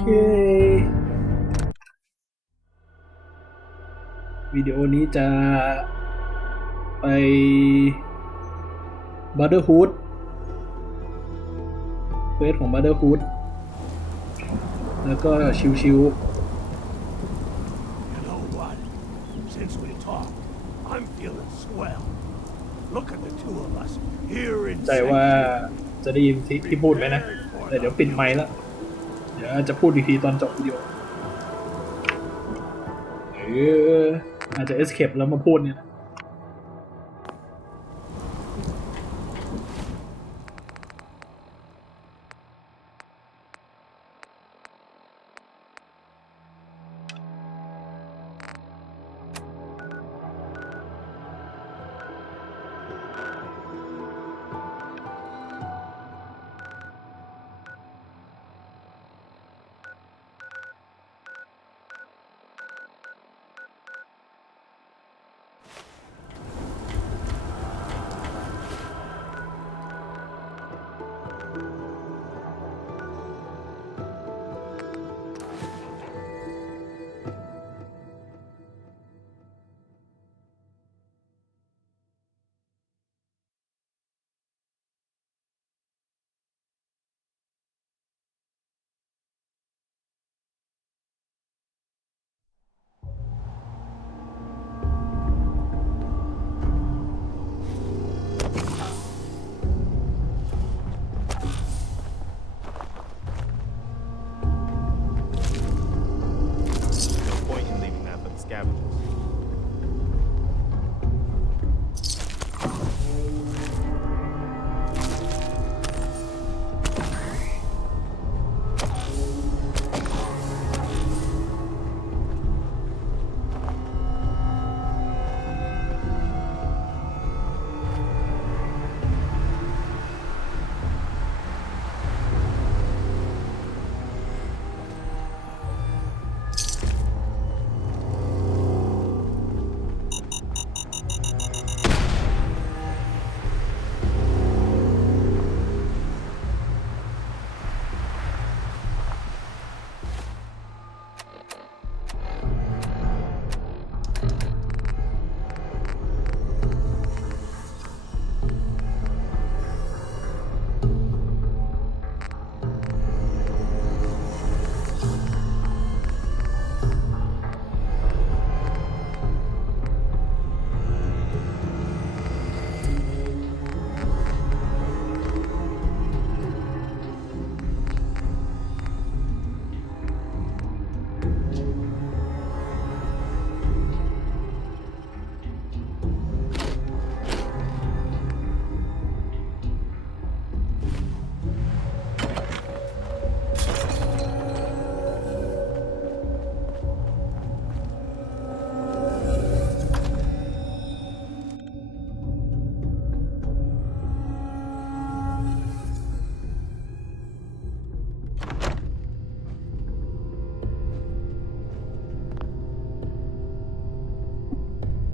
เควิดีโอนี้จะไป Brotherhood เควสของ Brotherhood แล้วก็ชิว You know what? Since we talked, I'm feeling swell. Look at the two of us here in ๆใจว่าจะได้ยินที่พูดไหมนะแต่เดี๋ยวปิดไมค์แล้วเดี๋ยวจะพูดอีกทีตอนจบวิดีโออาจจะ escape แล้วมาพูดเนี่ยนะ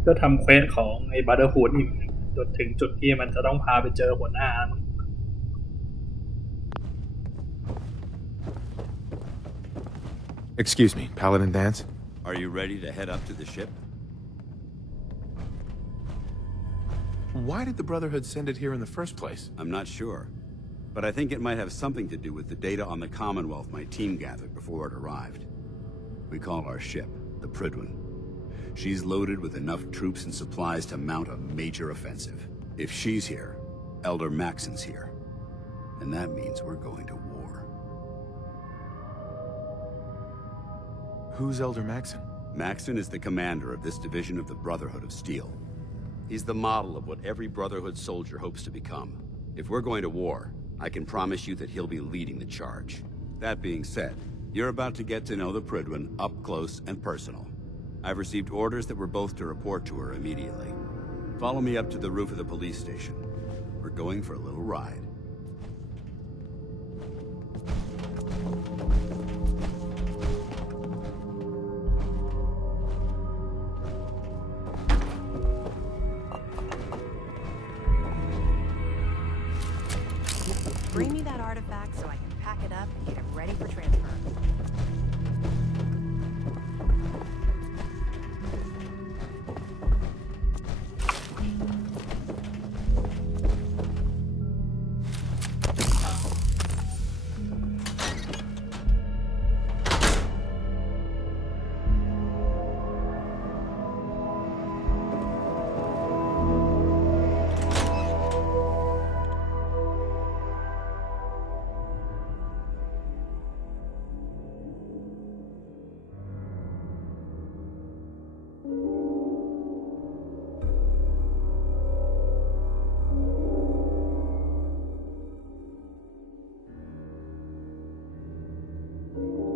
ก็ทำเควสของไอ้ Brotherhood นี่จนถึงจุดที่มันจะต้องพาไปเจอหัวหน้ามั้ง Excuse me, Paladin Dance? Are you ready to head up to the ship? Why did the Brotherhood send it here in the first place? I'm not sure, but I think it might have something to do with the data on the Commonwealth my team gathered before it arrived. We call our ship the Prydwen. She's loaded with enough troops and supplies to mount a major offensive. If she's here, Elder Maxon's here. And that means we're going to war. Who's Elder Maxon? Maxon is the commander of this division of the Brotherhood of Steel. He's the model of what every Brotherhood soldier hopes to become. If we're going to war, I can promise you that he'll be leading the charge. That being said, you're about to get to know the Prydwen up close and personal. I've received orders that we're both to report to her immediately. Follow me up to the roof of the police station. We're going for a little ride. Bring me that artifact so I can pack pack it up and get it ready for transfer.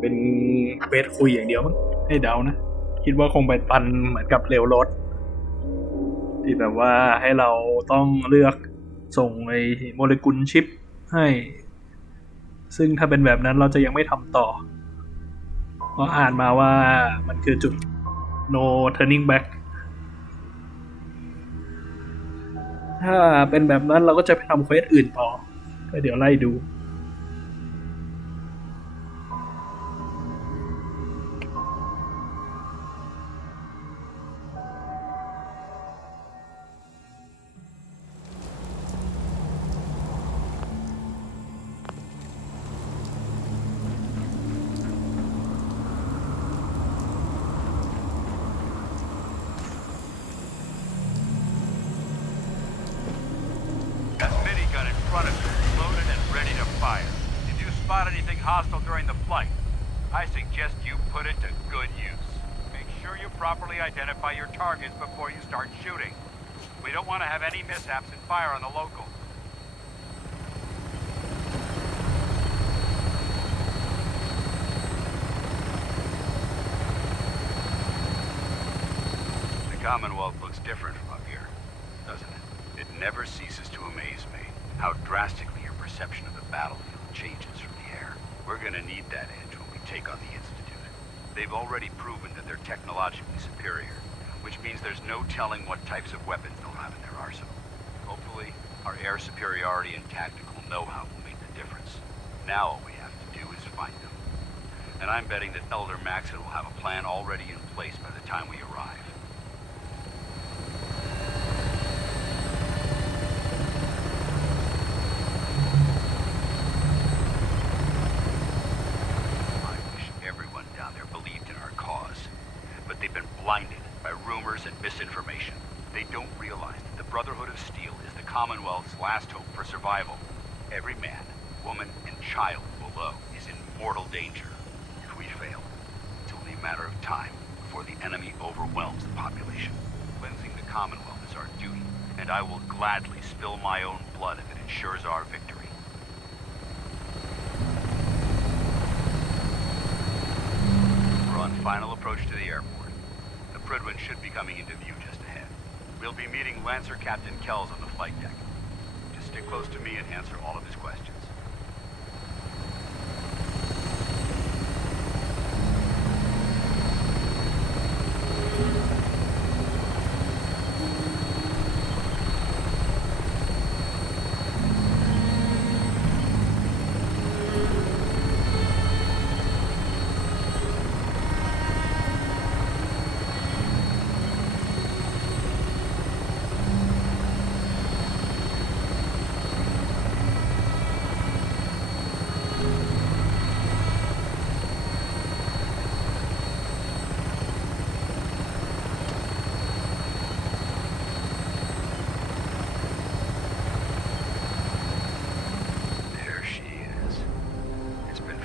เป็นเควสคุยอย่างเดียวมั้งให้เดานะคิดว่าคงไปตันเหมือนกับเรลรถที่แบบว่าให้เราต้องเลือกส่งไอ้โมเลกุลชิปให้ซึ่งถ้าเป็นแบบนั้นเราจะยังไม่ทำต่อเพราะอ่านมาว่ามันคือจุด no turning back ถ้าเป็นแบบนั้นเราก็จะไปทำเควสอื่นต่อก็เดี๋ยวไล่ดูHostile during the flight. I suggest you put it to good use. Make sure you properly identify your targets before you start shooting. We don't want to have any mishaps and fire on the local. The Commonwealth looks different from up here, doesn't it? It never ceases to amaze me how drastically your perception of the battlefield changes from the air. We're gonna need that edge when we take on the Institute. They've already proven that they're technologically superior, which means there's no telling what types of weapons they'll have in their arsenal. Hopefully, our air superiority and tactical know-how will make the difference. Now all we have to do is find them. And I'm betting that Elder Maxon will have a plan already in place by the time we arrive. They've been blinded by rumors and misinformation. They don't realize that the Brotherhood of Steel is the Commonwealth's last hope for survival. Every man, woman, and child below is in mortal danger. If we fail, it's only a matter of time before the enemy overwhelms the population. Cleansing the Commonwealth is our duty, and I will gladly spill my own blood if it ensures our victory. We're on final approach to the airport. Fredwin should be coming into view just ahead. We'll be meeting Lancer Captain Kells on the flight deck. Just stick close to me and answer all of his questions.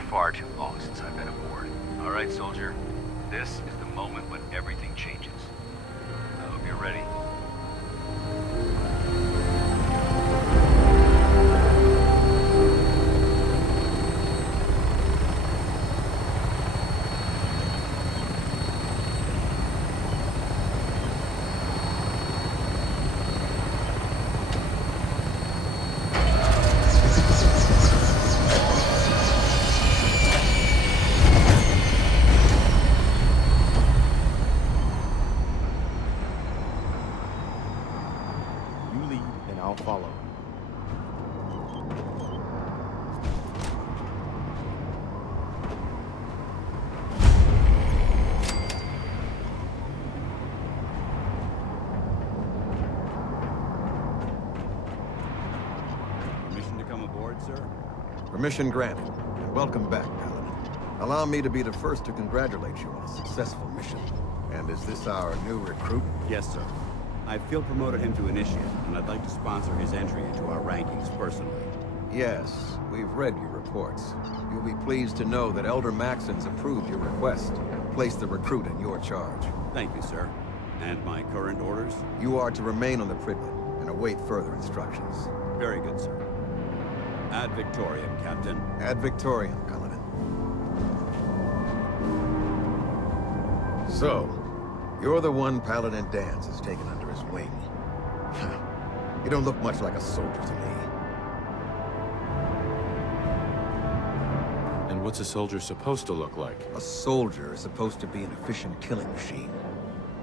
Far too long since I've been aboard. All right, soldier. This is the moment when everything changes. I hope you're ready. aboard, sir? Permission granted. Welcome back, Paladin. Allow me to be the first to congratulate you on a successful mission. And is this our new recruit? Yes, sir. I feel promoted him to initiate, and I'd like to sponsor his entry into our rankings personally. Yes, we've read your reports. You'll be pleased to know that Elder Maxon's approved your request. Place the recruit in your charge. Thank you, sir. And my current orders? You are to remain on the Pridman and await further instructions. Very good, sir. Ad Victoriam, Captain. Ad Victoriam, Paladin. So, you're the one Paladin Danse has taken under his wing. You don't look much like a soldier to me. And what's a soldier supposed to look like? A soldier is supposed to be an efficient killing machine,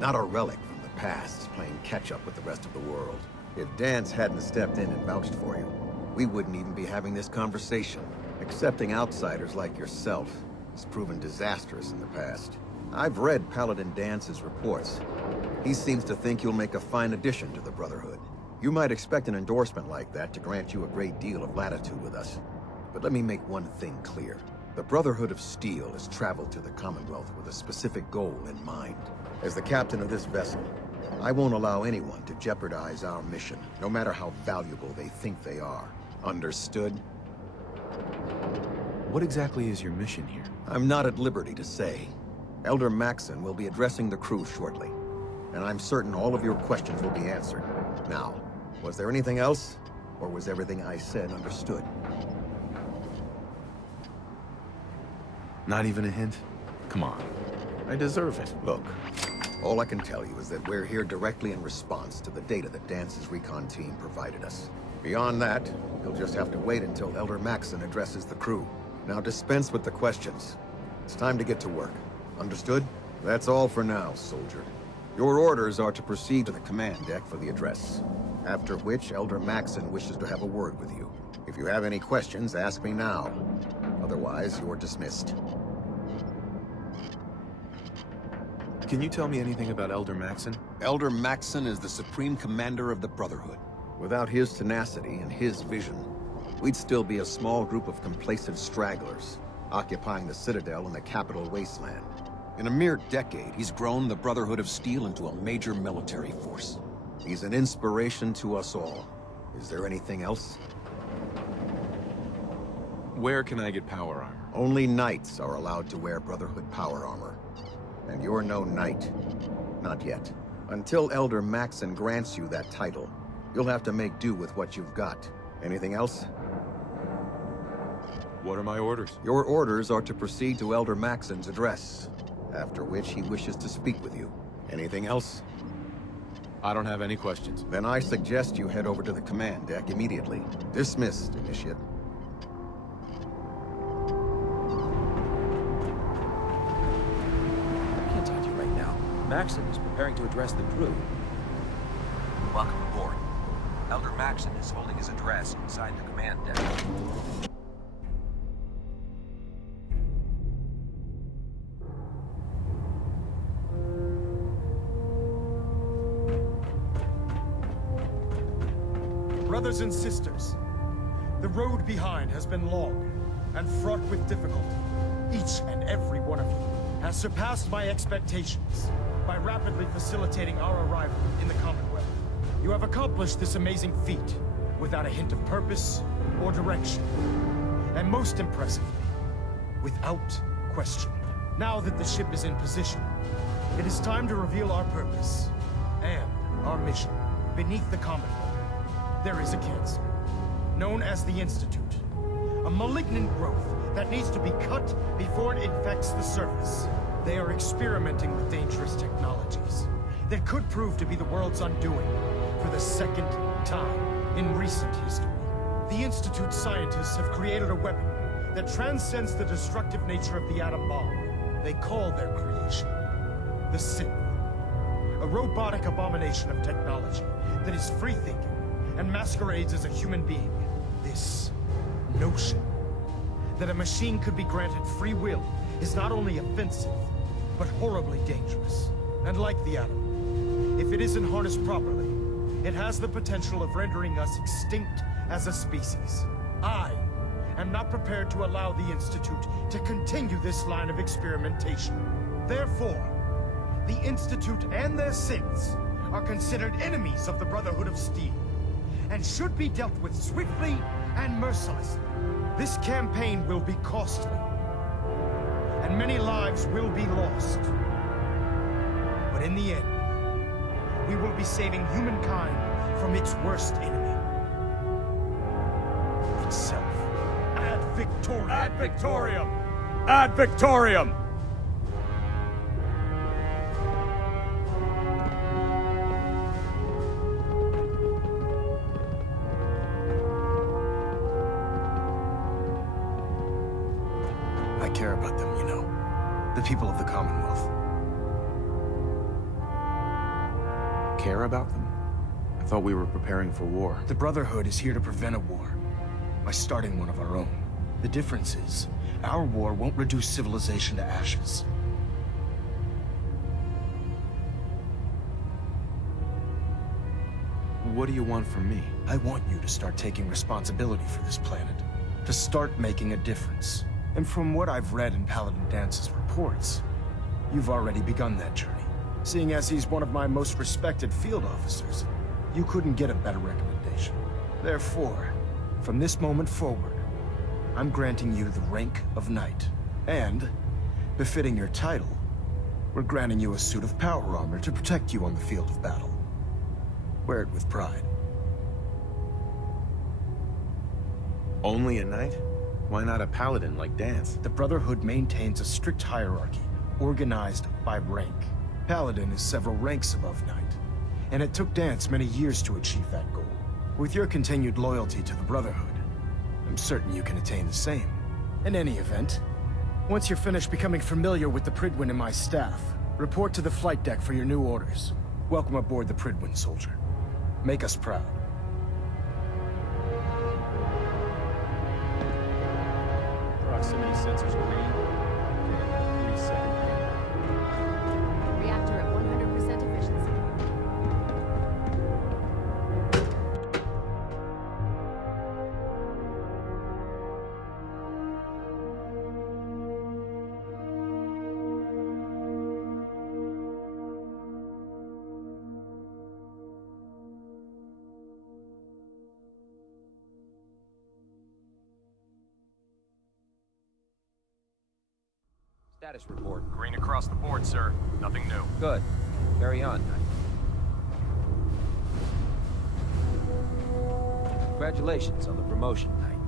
not a relic from the past playing catch-up with the rest of the world. If Danse hadn't stepped in and vouched for you, we wouldn't even be having this conversation. Accepting outsiders like yourself has proven disastrous in the past. I've read Paladin Dance's reports. He seems to think you'll make a fine addition to the Brotherhood. You might expect an endorsement like that to grant you a great deal of latitude with us. But let me make one thing clear. The Brotherhood of Steel has traveled to the Commonwealth with a specific goal in mind. As the captain of this vessel, I won't allow anyone to jeopardize our mission, no matter how valuable they think they are. Understood? What exactly is your mission here? I'm not at liberty to say. Elder Maxon will be addressing the crew shortly, and I'm certain all of your questions will be answered. Now, was there anything else, or was everything I said understood? Not even a hint? Come on. I deserve it. Look, all I can tell you is that we're here directly in response to the data that Dance's recon team provided us. Beyond that, you'll just have to wait until Elder Maxon addresses the crew. Now dispense with the questions. It's time to get to work. Understood? That's all for now, soldier. Your orders are to proceed to the command deck for the address, after which Elder Maxon wishes to have a word with you. If you have any questions, ask me now. Otherwise, you're dismissed. Can you tell me anything about Elder Maxon? Elder Maxon is the supreme commander of the Brotherhood. Without his tenacity and his vision, we'd still be a small group of complacent stragglers, occupying the Citadel in the capital wasteland. In a mere decade, he's grown the Brotherhood of Steel into a major military force. He's an inspiration to us all. Is there anything else? Where can I get power armor? Only knights are allowed to wear Brotherhood power armor. And you're no knight. Not yet. Until Elder Maxon grants you that title, you'll have to make do with what you've got. Anything else? What are my orders? Your orders are to proceed to Elder Maxon's address, after which he wishes to speak with you. Anything else? I don't have any questions. Then I suggest you head over to the command deck immediately. Dismissed, Initiate. I can't talk to you right now. Maxon is preparing to address the crew. Welcome aboard. Elder Maxon is holding his address inside the command deck. Brothers and sisters, the road behind has been long and fraught with difficulty. Each and every one of you has surpassed my expectations by rapidly facilitating our arrival in the Commonwealth. You have accomplished this amazing feat without a hint of purpose or direction. And most impressively, without question. Now that the ship is in position, it is time to reveal our purpose and our mission. Beneath the Commonwealth, there is a cancer, known as the Institute. A malignant growth that needs to be cut before it infects the surface. They are experimenting with dangerous technologies that could prove to be the world's undoing for the second time in recent history. The Institute scientists have created a weapon that transcends the destructive nature of the atom bomb. They call their creation the Sith, a robotic abomination of technology that is free-thinking and masquerades as a human being. This notion that a machine could be granted free will is not only offensive, but horribly dangerous. And like the atom, if it isn't harnessed properly, it has the potential of rendering us extinct as a species. I not prepared to allow the Institute to continue this line of experimentation. Therefore, the Institute and their synths are considered enemies of the Brotherhood of Steel and should be dealt with swiftly and mercilessly. This campaign will be costly, and many lives will be lost. But in the end, we will be saving humankind from its worst enemy. Itself. Ad Victoriam! Ad Victoriam! Ad Victoriam! I care about them, you know. The people of the Commonwealth. Care about them? I thought we were preparing for war. The Brotherhood is here to prevent a war by starting one of our own. The difference is, our war won't reduce civilization to ashes. What do you want from me? I want you to start taking responsibility for this planet. To start making a difference. And from what I've read in Paladin Dance's reports, you've already begun that journey. Seeing as he's one of my most respected field officers, you couldn't get a better recommendation. Therefore, from this moment forward, I'm granting you the rank of Knight. And, befitting your title, we're granting you a suit of power armor to protect you on the field of battle. Wear it with pride. Only a knight? Why not a paladin like Dance? The Brotherhood maintains a strict hierarchy, organized by rank. Paladin is several ranks above Knight, and it took Dance many years to achieve that goal. With your continued loyalty to the Brotherhood, I'm certain you can attain the same. In any event, once you're finished becoming familiar with the Pridwin and my staff, report to the flight deck for your new orders. Welcome aboard the Pridwin, soldier. Make us proud. Proximity sensors green. Okay, 3 second. Reactor at 100% efficiency. Status report. Green across the board, sir. Nothing new. Good. Carry on, Knight. Congratulations on the promotion, Knight.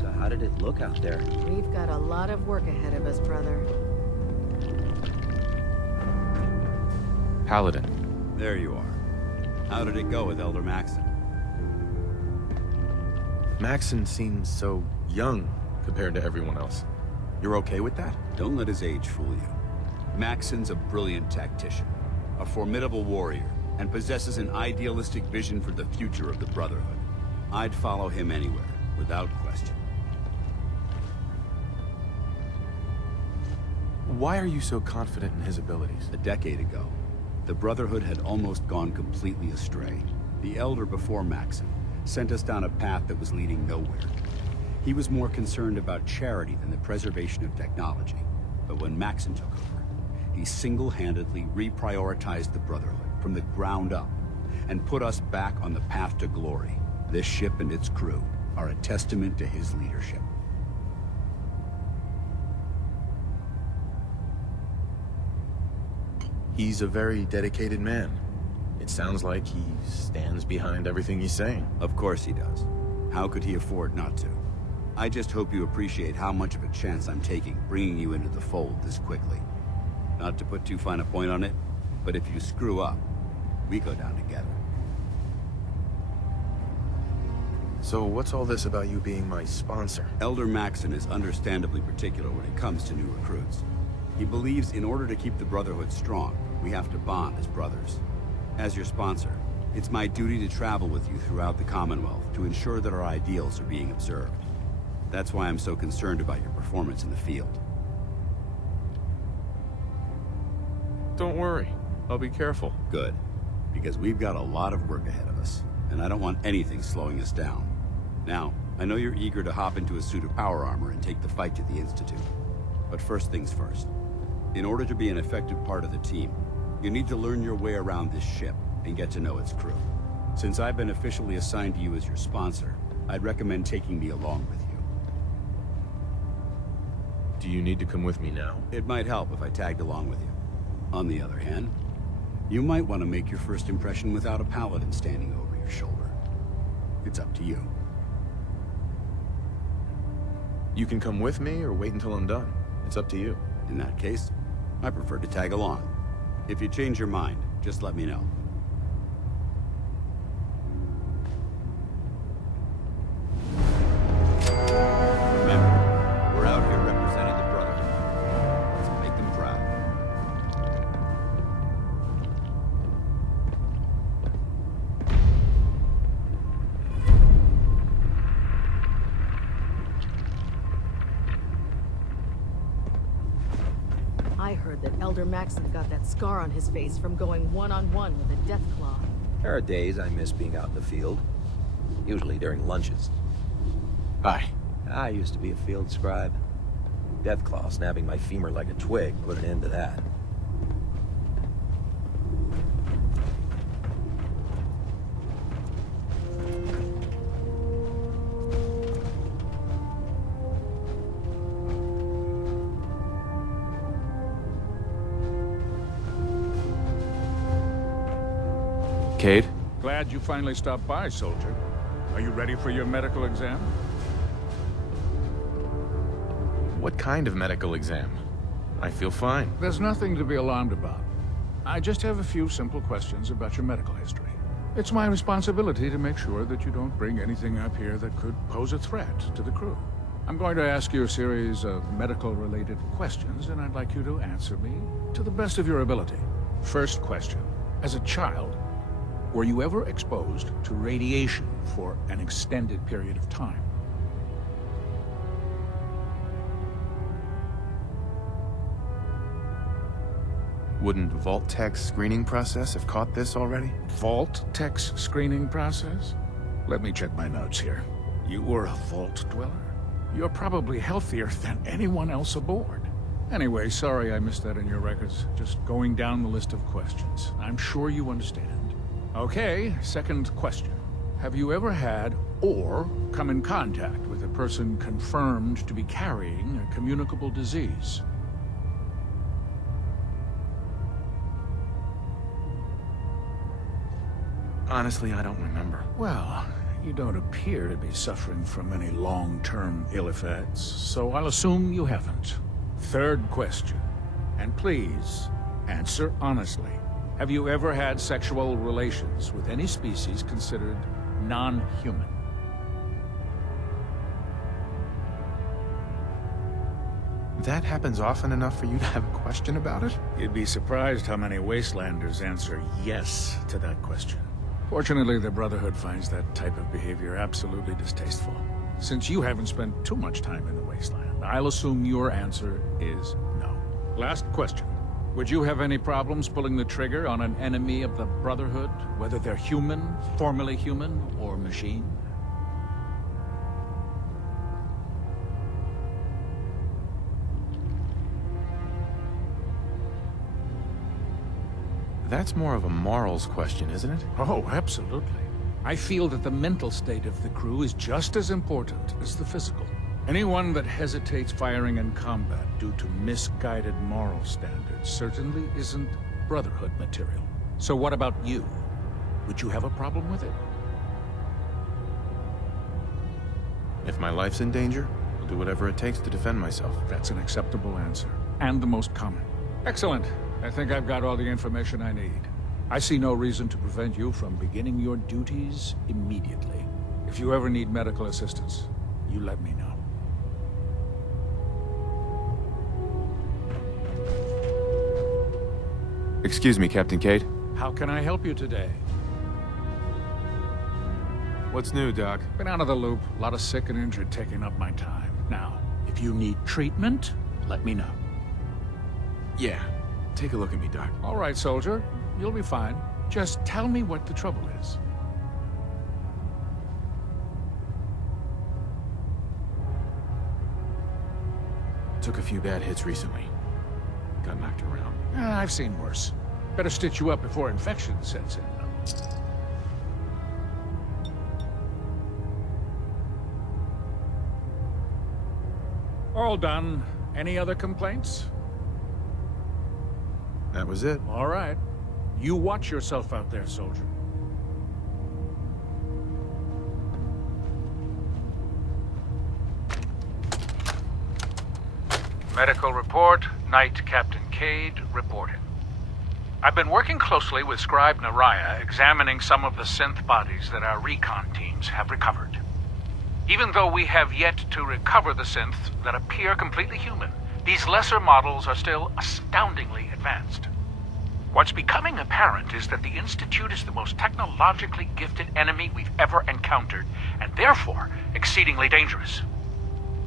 So how did it look out there? We've got a lot of work ahead of us, brother. Paladin. There you are. How did it go with Elder Maxon? Maxon seems so young compared to everyone else. You're okay with that? Don't let his age fool you. Maxon's a brilliant tactician, a formidable warrior, and possesses an idealistic vision for the future of the Brotherhood. I'd follow him anywhere, without question. Why are you so confident in his abilities? A decade ago, the Brotherhood had almost gone completely astray. The Elder before Maxon sent us down a path that was leading nowhere. He was more concerned about charity than the preservation of technology. But when Maxon took over, he single-handedly reprioritized the Brotherhood from the ground up and put us back on the path to glory. This ship and its crew are a testament to his leadership. He's a very dedicated man. It sounds like he stands behind everything he's saying. Of course he does. How could he afford not to? I just hope you appreciate how much of a chance I'm taking bringing you into the fold this quickly. Not to put too fine a point on it, but if you screw up, we go down together. So what's all this about you being my sponsor? Elder Maxon is understandably particular when it comes to new recruits. He believes in order to keep the Brotherhood strong, we have to bond as brothers. As your sponsor, it's my duty to travel with you throughout the Commonwealth to ensure that our ideals are being observed. That's why I'm so concerned about your performance in the field. Don't worry. I'll be careful. Good. Because we've got a lot of work ahead of us, and I don't want anything slowing us down. Now, I know you're eager to hop into a suit of power armor and take the fight to the Institute. But first things first. In order to be an effective part of the team, you need to learn your way around this ship and get to know its crew. Since I've been officially assigned to you as your sponsor, I'd recommend taking me along with you. Do you need to come with me now? It might help if I tagged along with you. On the other hand, you might want to make your first impression without a paladin standing over your shoulder. It's up to you. You can come with me or wait until I'm done. It's up to you. In that case, I prefer to tag along. If you change your mind, just let me know. Remember, we're out here representing the Brotherhood. Let's make them proud. I heard that Elder Maxon got that scar on his face from going one-on-one with a Deathclaw. There are days I miss being out in the field, usually during lunches. Hi. I used to be a field scribe. Deathclaw snapping my femur like a twig put an end to that. Cade? Glad you finally stopped by, soldier. Are you ready for your medical exam? What kind of medical exam? I feel fine. There's nothing to be alarmed about. I just have a few simple questions about your medical history. It's my responsibility to make sure that you don't bring anything up here that could pose a threat to the crew. I'm going to ask you a series of medical-related questions, and I'd like you to answer me to the best of your ability. First question. As a child, were you ever exposed to radiation for an extended period of time? Wouldn't Vault Tech's screening process have caught this already? Vault Tech's screening process? Let me check my notes here. You were a vault dweller? You're probably healthier than anyone else aboard. Anyway, sorry I missed that in your records. Just going down the list of questions. I'm sure you understand. Okay, second question. Have you ever had or come in contact with a person confirmed to be carrying a communicable disease? Honestly, I don't remember. Well, you don't appear to be suffering from any long-term ill effects, so I'll assume you haven't. Third question, and please, answer honestly. Have you ever had sexual relations with any species considered non-human? That happens often enough for you to have a question about it? You'd be surprised how many Wastelanders answer yes to that question. Fortunately, the Brotherhood finds that type of behavior absolutely distasteful. Since you haven't spent too much time in the Wasteland, I'll assume your answer is no. Last question. Would you have any problems pulling the trigger on an enemy of the Brotherhood, whether they're human, formerly human, or machine? That's more of a morals question, isn't it? Oh, absolutely. I feel that the mental state of the crew is just as important as the physical. Anyone that hesitates firing in combat due to misguided moral standards certainly isn't Brotherhood material. So what about you? Would you have a problem with it? If my life's in danger, I'll do whatever it takes to defend myself. That's an acceptable answer, and the most common. Excellent. I think I've got all the information I need. I see no reason to prevent you from beginning your duties immediately. If you ever need medical assistance, you let me know. Excuse me, Captain Cade. How can I help you today? What's new, Doc? Been out of the loop. A lot of sick and injured taking up my time. Now, if you need treatment, let me know. Yeah, Take a look at me, Doc. All right, soldier. You'll be fine. Just tell me what the trouble is. Took a few bad hits recently. Got knocked around. I've seen worse. Better stitch you up before infection sets in. All done. Any other complaints? That was it. All right. You watch yourself out there, soldier. Medical report. Knight Captain Cade reporting. I've been working closely with Scribe Naraya, examining some of the synth bodies that our recon teams have recovered. Even though we have yet to recover the synths that appear completely human, these lesser models are still astoundingly advanced. What's becoming apparent is that the Institute is the most technologically gifted enemy we've ever encountered, and therefore exceedingly dangerous.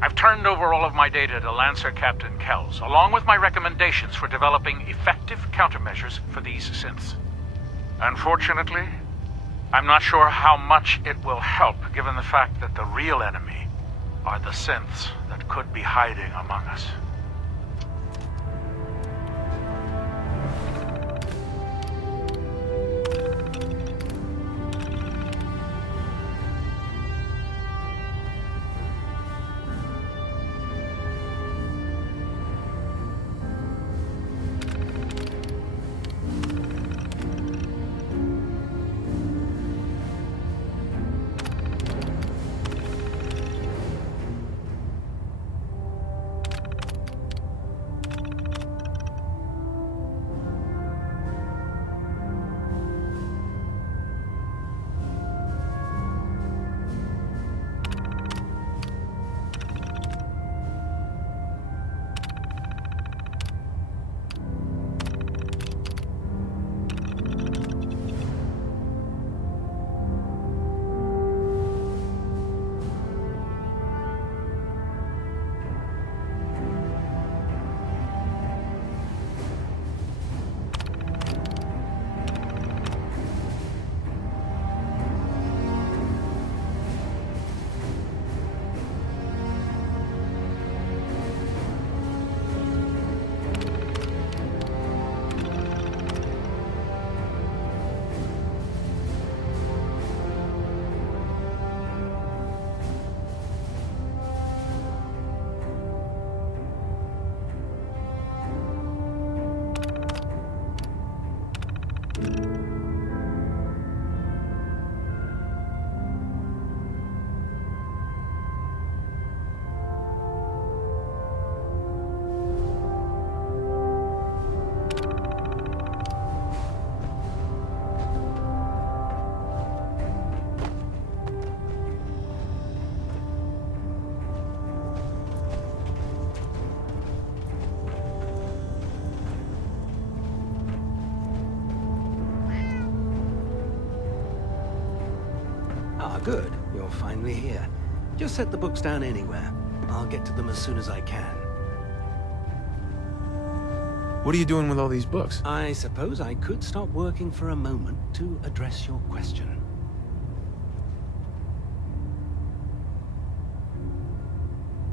I've turned over all of my data to Lancer Captain Kells, along with my recommendations for developing effective countermeasures for these synths. Unfortunately, I'm not sure how much it will help, given the fact that the real enemy are the synths that could be hiding among us. Good. You're finally here. Just set the books down anywhere. I'll get to them as soon as I can. What are you doing with all these books? I suppose I could stop working for a moment to address your question.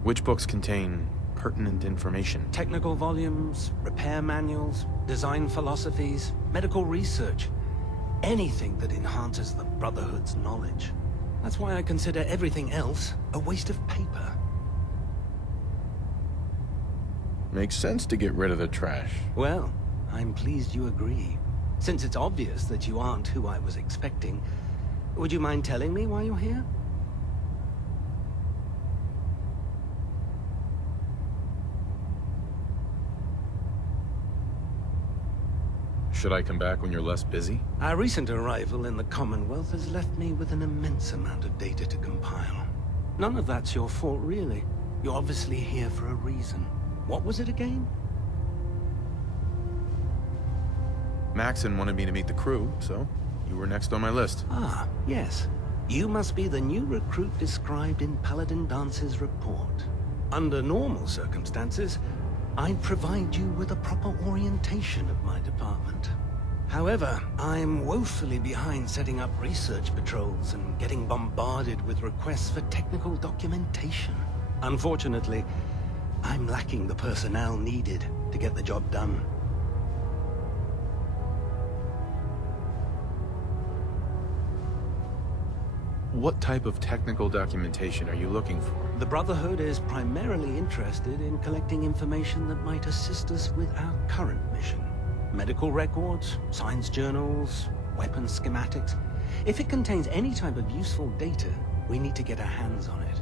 Which books contain pertinent information? Technical volumes, repair manuals, design philosophies, medical research. Anything that enhances the Brotherhood's knowledge. That's why I consider everything else a waste of paper. Makes sense to get rid of the trash. Well, I'm pleased you agree. Since it's obvious that you aren't who I was expecting, would you mind telling me why you're here? Should I come back when you're less busy? Our recent arrival in the Commonwealth has left me with an immense amount of data to compile. None of that's your fault, really. You're obviously here for a reason. What was it again? Maxon wanted me to meet the crew, so you were next on my list. Ah, yes. You must be the new recruit described in Paladin Dance's report. Under normal circumstances, I'd provide you with a proper orientation of my department. However, I'm woefully behind setting up research patrols and getting bombarded with requests for technical documentation. Unfortunately, I'm lacking the personnel needed to get the job done. What type of technical documentation are you looking for? The Brotherhood is primarily interested in collecting information that might assist us with our current mission. Medical records, science journals, weapons schematics. If it contains any type of useful data, we need to get our hands on it.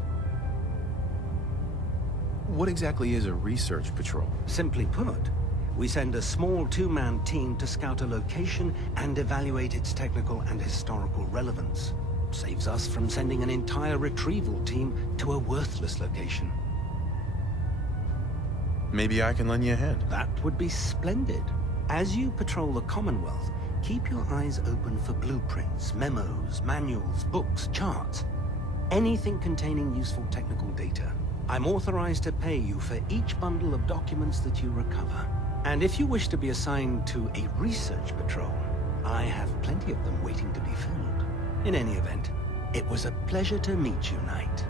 What exactly is a research patrol? Simply put, we send a small two-man team to scout a location and evaluate its technical and historical relevance. Saves us from sending an entire retrieval team to a worthless location. Maybe I can lend you a hand. That would be splendid. As you patrol the Commonwealth, keep your eyes open for blueprints, memos, manuals, books, charts. Anything containing useful technical data. I'm authorized to pay you for each bundle of documents that you recover. And if you wish to be assigned to a research patrol, I have plenty of them waiting to be filled. In any event, it was a pleasure to meet you, Knight.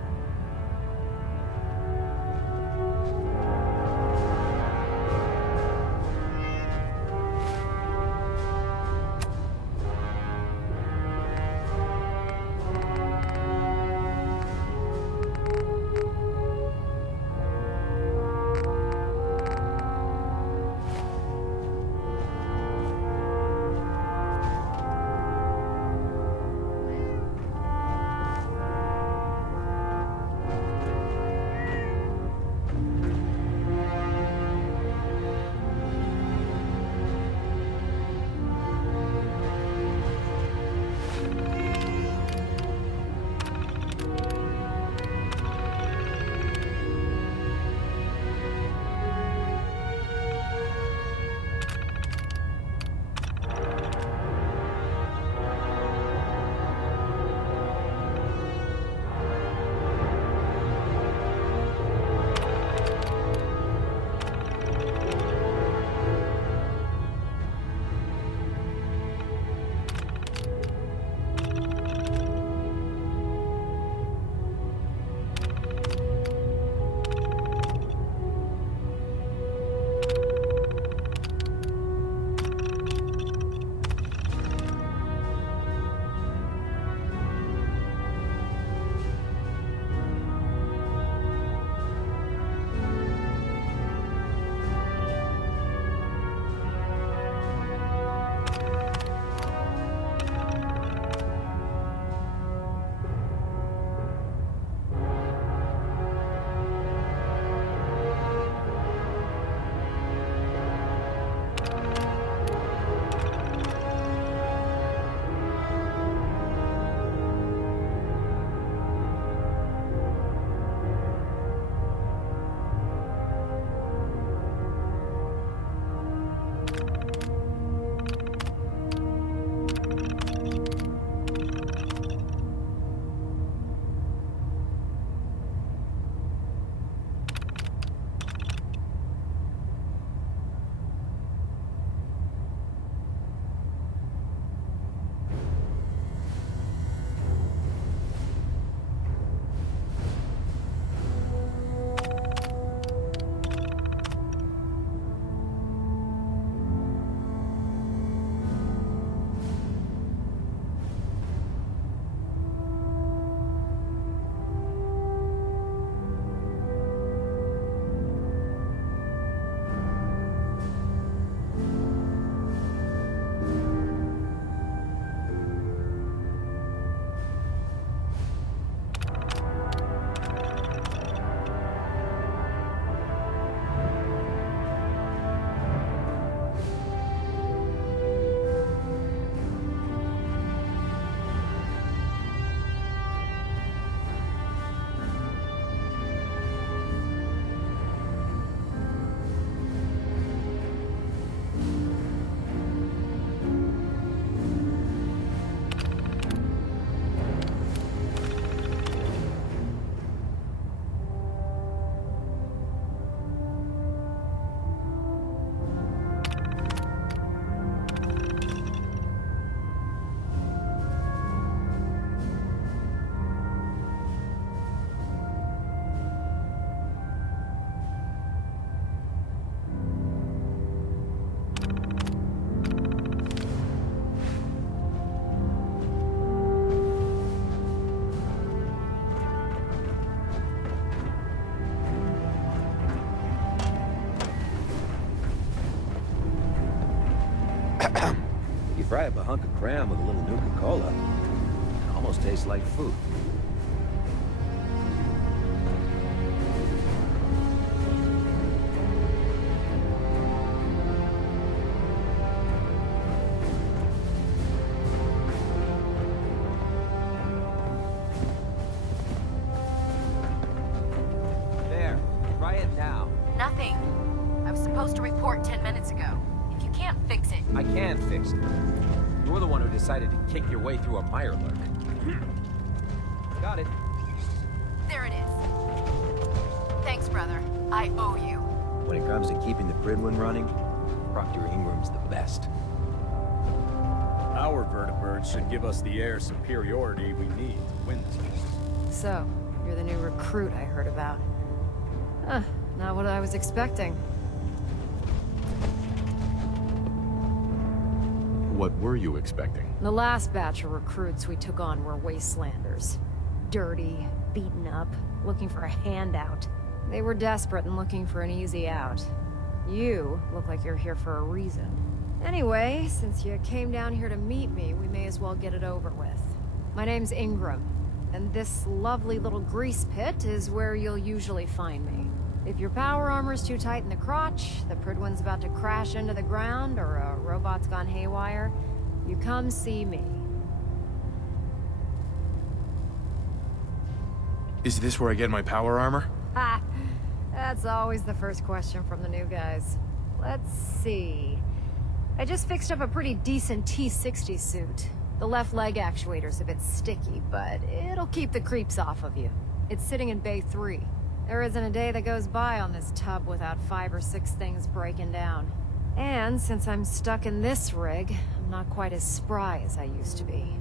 You fry up a hunk of cram with a little Nuka-Cola, it almost tastes like food. There, try it now. Nothing. I was supposed to report 10 minutes ago. If you can't fix it... I can fix it. You're the one who decided to kick your way through a mire lurk. Got it. There it is. Thanks, brother. I owe you. When it comes to keeping the Pridwin running, Proctor Ingram's the best. Our vertibirds should give us the air superiority we need to win this war. So, you're the new recruit I heard about. Huh, not what I was expecting. What were you expecting? The last batch of recruits we took on were wastelanders. Dirty, beaten up, looking for a handout. They were desperate and looking for an easy out. You look like you're here for a reason. Anyway, since you came down here to meet me, we may as well get it over with. My name's Ingram, and this lovely little grease pit is where you'll usually find me. If your power armor's too tight in the crotch, the Pridwin's about to crash into the ground, or a robot's gone haywire, you come see me. Is this where I get my power armor? Ha! That's always the first question from the new guys. Let's see. I just fixed up a pretty decent T-60 suit. The left leg actuator's a bit sticky, but it'll keep the creeps off of you. It's sitting in Bay 3. There isn't a day that goes by on this tub without 5 or 6 things breaking down. And since I'm stuck in this rig, I'm not quite as spry as I used to be.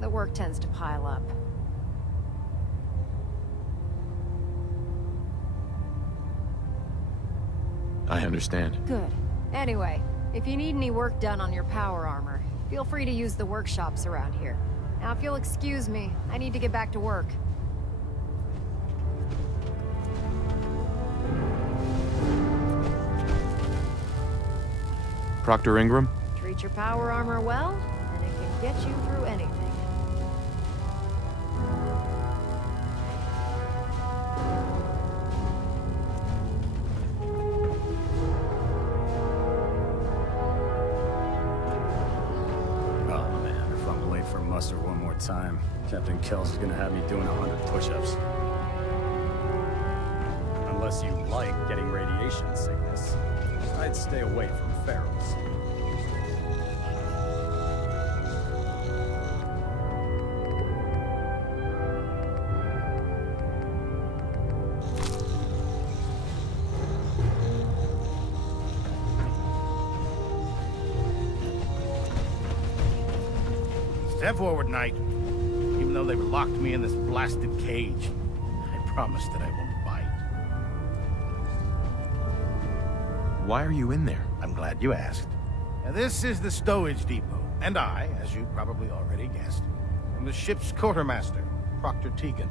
The work tends to pile up. I understand. Good. Anyway, if you need any work done on your power armor, feel free to use the workshops around here. Now, if you'll excuse me, I need to get back to work. Proctor Ingram? Treat your power armor well, and it can get you through anything. Oh man, if I'm late for muster one more time, Captain Kells is gonna have me doing 100 push-ups. Unless you like getting radiation sickness, I'd stay away from ferals. Step forward, Knight. Even though they've locked me in this blasted cage, I promise that I won't bite. Why are you in there? I'm glad you asked. Now, this is the stowage depot, and I, as you probably already guessed, am the ship's quartermaster, Proctor Tegan.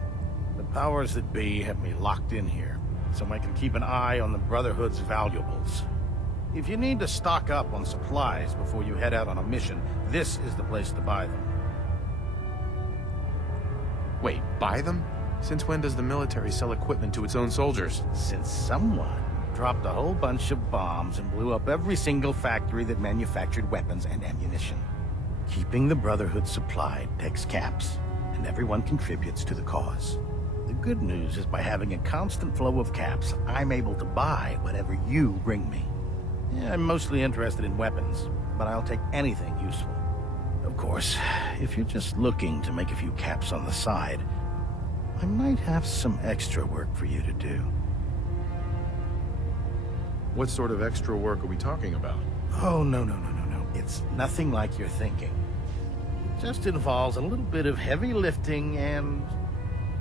The powers that be have me locked in here, so I can keep an eye on the Brotherhood's valuables. If you need to stock up on supplies before you head out on a mission, this is the place to buy them. Wait, buy them? Since when does the military sell equipment to its own soldiers? Since someone dropped a whole bunch of bombs and blew up every single factory that manufactured weapons and ammunition. Keeping the Brotherhood supplied takes caps, and everyone contributes to the cause. The good news is by having a constant flow of caps, I'm able to buy whatever you bring me. Yeah, I'm mostly interested in weapons, but I'll take anything useful. Of course, if you're just looking to make a few caps on the side, I might have some extra work for you to do. What sort of extra work are we talking about? Oh, no. It's nothing like you're thinking. It just involves a little bit of heavy lifting and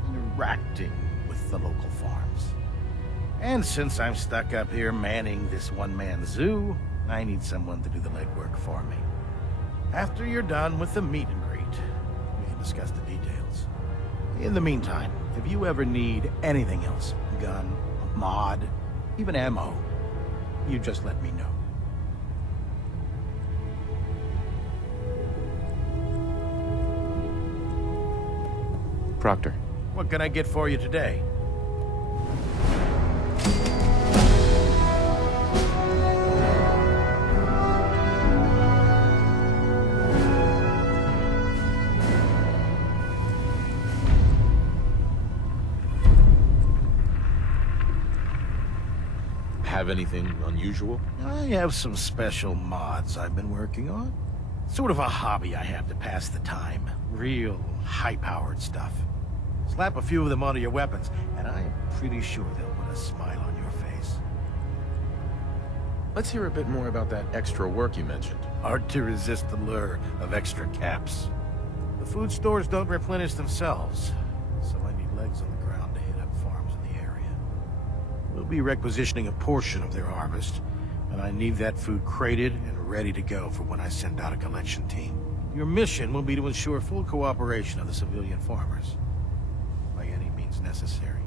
interacting with the local farms. And since I'm stuck up here manning this one-man zoo, I need someone to do the legwork for me. After you're done with the meet and greet, we can discuss the details. In the meantime, if you ever need anything else, gun, mod, even ammo, you just let me know. Proctor. What can I get for you today? Have anything unusual? I have some special mods I've been working on. Sort of a hobby I have to pass the time. Real high-powered stuff. Slap a few of them onto your weapons, and I'm pretty sure they'll put a smile on your face. Let's hear a bit more about that extra work you mentioned. Hard to resist the lure of extra caps. The food stores don't replenish themselves, so I need legs on the ground to hit up farms in the area. We'll be requisitioning a portion of their harvest, and I need that food crated and ready to go for when I send out a collection team. Your mission will be to ensure full cooperation of the civilian farmers, by any means necessary.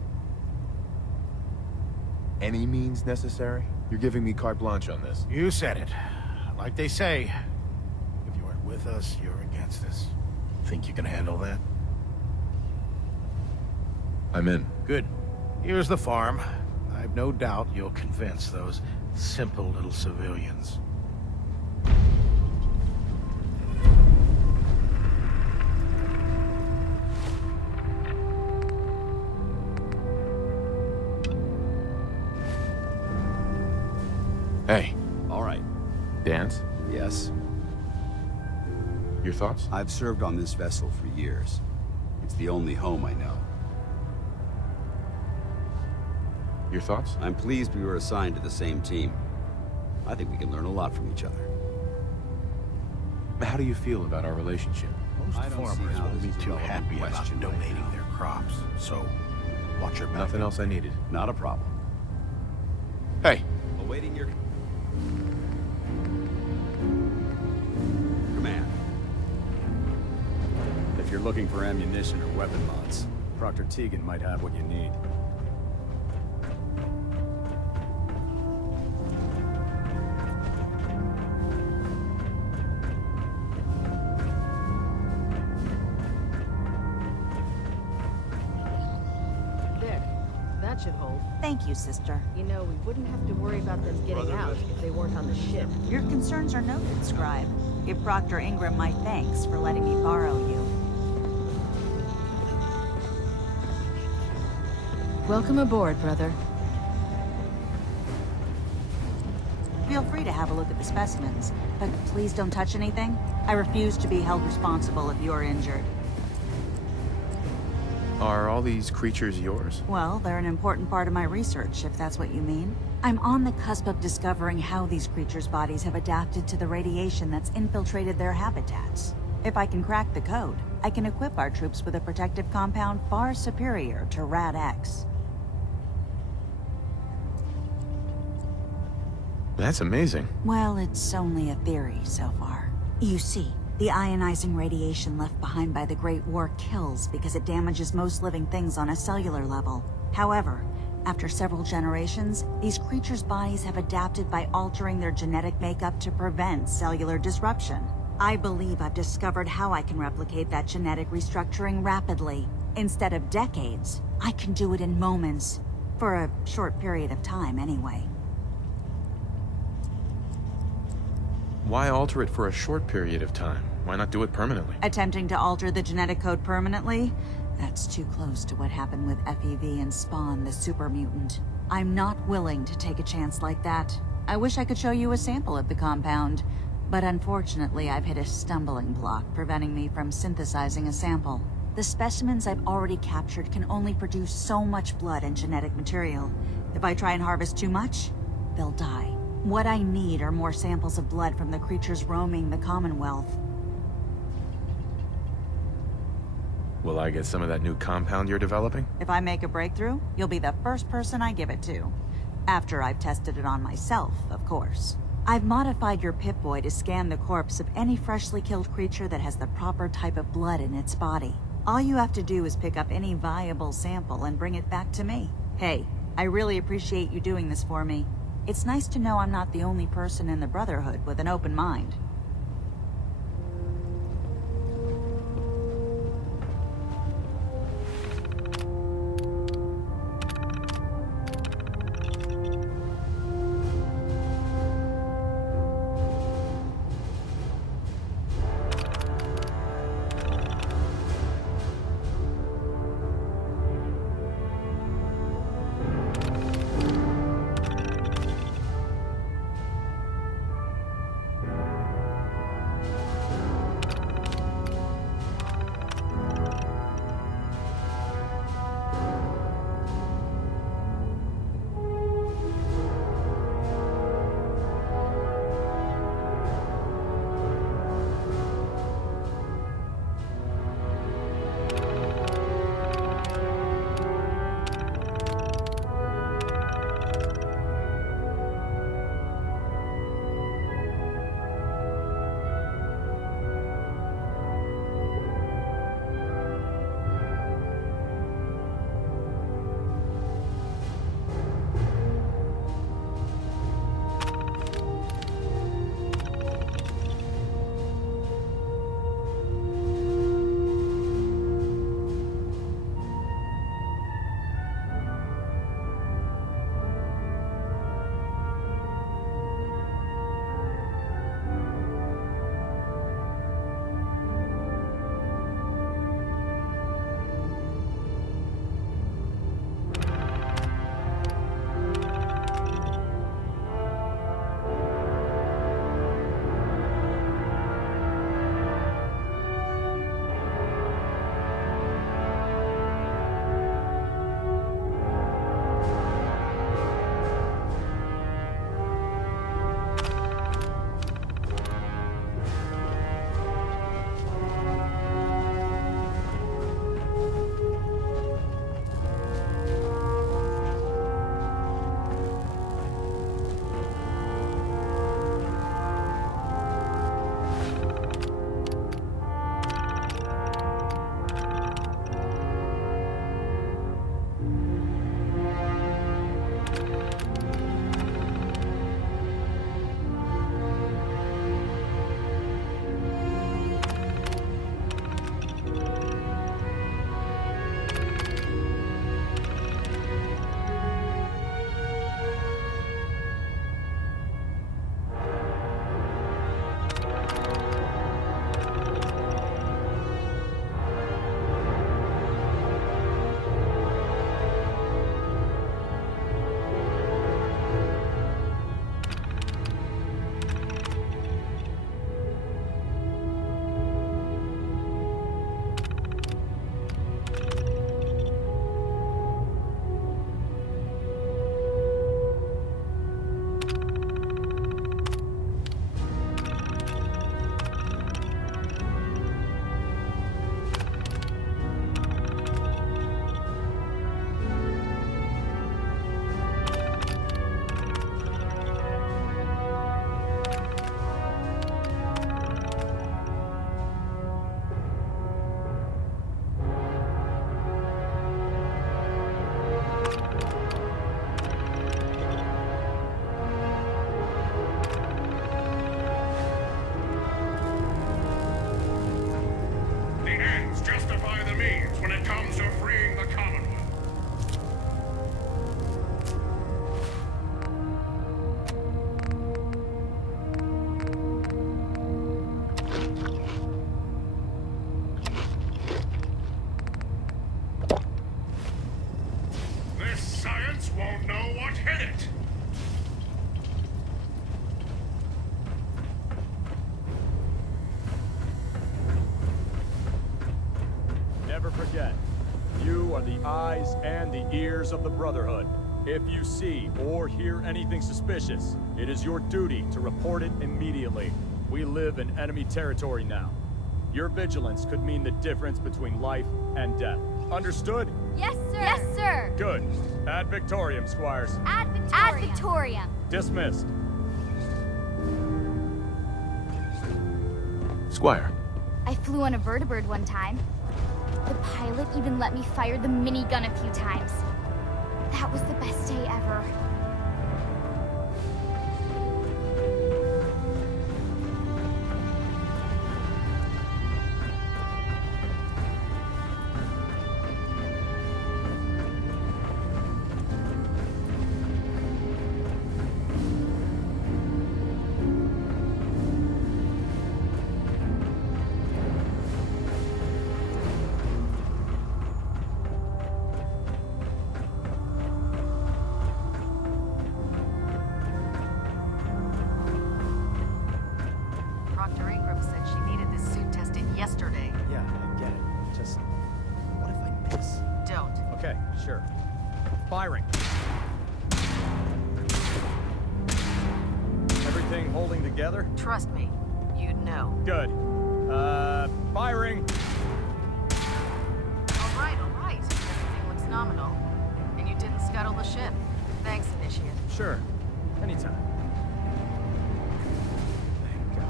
Any means necessary? You're giving me carte blanche on this. You said it. Like they say, if you aren't with us, you're against us. Think you can handle that? I'm in. Good. Here's the farm. I've no doubt you'll convince those simple little civilians. Hey. All right. Dance? Yes? Your thoughts? I've served on this vessel for years. It's the only home I know. Your thoughts? I'm pleased we were assigned to the same team. I think we can learn a lot from each other. How do you feel about our relationship? Most I don't see farmers how won't this be is too a relevant happy about question right donating now. their crops, so watch your back. Nothing else I needed. Not a problem. Hey. Awaiting your command. If you're looking for ammunition or weapon mods, Proctor Tegan might have what you need. That should hold. Thank you, sister. You know, we wouldn't have to worry about them getting out if they weren't on the ship. Your concerns are noted, Scribe. Give Proctor Ingram my thanks for letting me borrow you. Welcome aboard, brother. Feel free to have a look at the specimens, but please don't touch anything. I refuse to be held responsible if you're injured. Are all these creatures yours? Well, they're an important part of my research, if that's what you mean. I'm on the cusp of discovering how these creatures' bodies have adapted to the radiation that's infiltrated their habitats. If I can crack the code, I can equip our troops with a protective compound far superior to Rad-X. That's amazing. Well, it's only a theory so far. You see, the ionizing radiation left behind by the Great War kills because it damages most living things on a cellular level. However, after several generations, these creatures' bodies have adapted by altering their genetic makeup to prevent cellular disruption. I believe I've discovered how I can replicate that genetic restructuring rapidly. Instead of decades, I can do it in moments. For a short period of time, anyway. Why alter it for a short period of time? Why not do it permanently? Attempting to alter the genetic code permanently? That's too close to what happened with FEV and Spawn, the super mutant. I'm not willing to take a chance like that. I wish I could show you a sample of the compound, but unfortunately I've hit a stumbling block preventing me from synthesizing a sample. The specimens I've already captured can only produce so much blood and genetic material. If I try and harvest too much, they'll die. What I need are more samples of blood from the creatures roaming the Commonwealth. Will I get some of that new compound you're developing? If I make a breakthrough, you'll be the first person I give it to. After I've tested it on myself, of course. I've modified your Pip-Boy to scan the corpse of any freshly killed creature that has the proper type of blood in its body. All you have to do is pick up any viable sample and bring it back to me. Hey, I really appreciate you doing this for me. It's nice to know I'm not the only person in the Brotherhood with an open mind. never forget. You are the eyes and the ears of the Brotherhood. If you see or hear anything suspicious, it is your duty to report it immediately. We live in enemy territory now. Your vigilance could mean the difference between life and death. Understood? Yes, sir. Yes, sir. Good. Ad Victoriam, Squires. Ad Victoriam. Ad Victoriam. Dismissed. Squire. I flew on a vertibird one time. The pilot even let me fire the minigun a few times. That was the best day ever. Yesterday. Yeah, I get it. Just, what if I miss? Don't. Okay, sure. Firing. Everything holding together? Trust me, you'd know. Good. Firing. All right. Everything looks nominal. And you didn't scuttle the ship. Thanks, Initiate. Sure. Anytime. Thank God.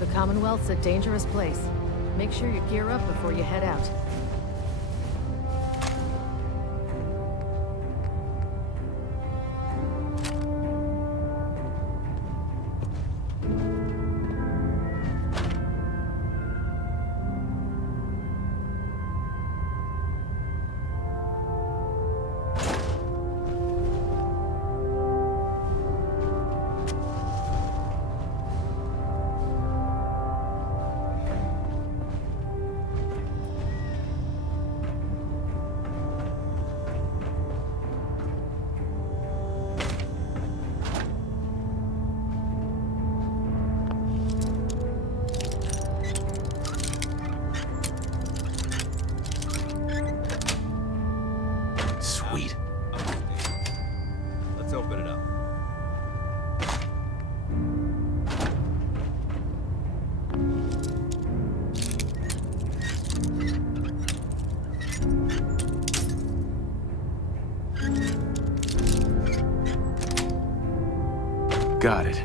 The Commonwealth's a dangerous place. Make sure you gear up before you head out. Sweet. Let's open it up. Got it.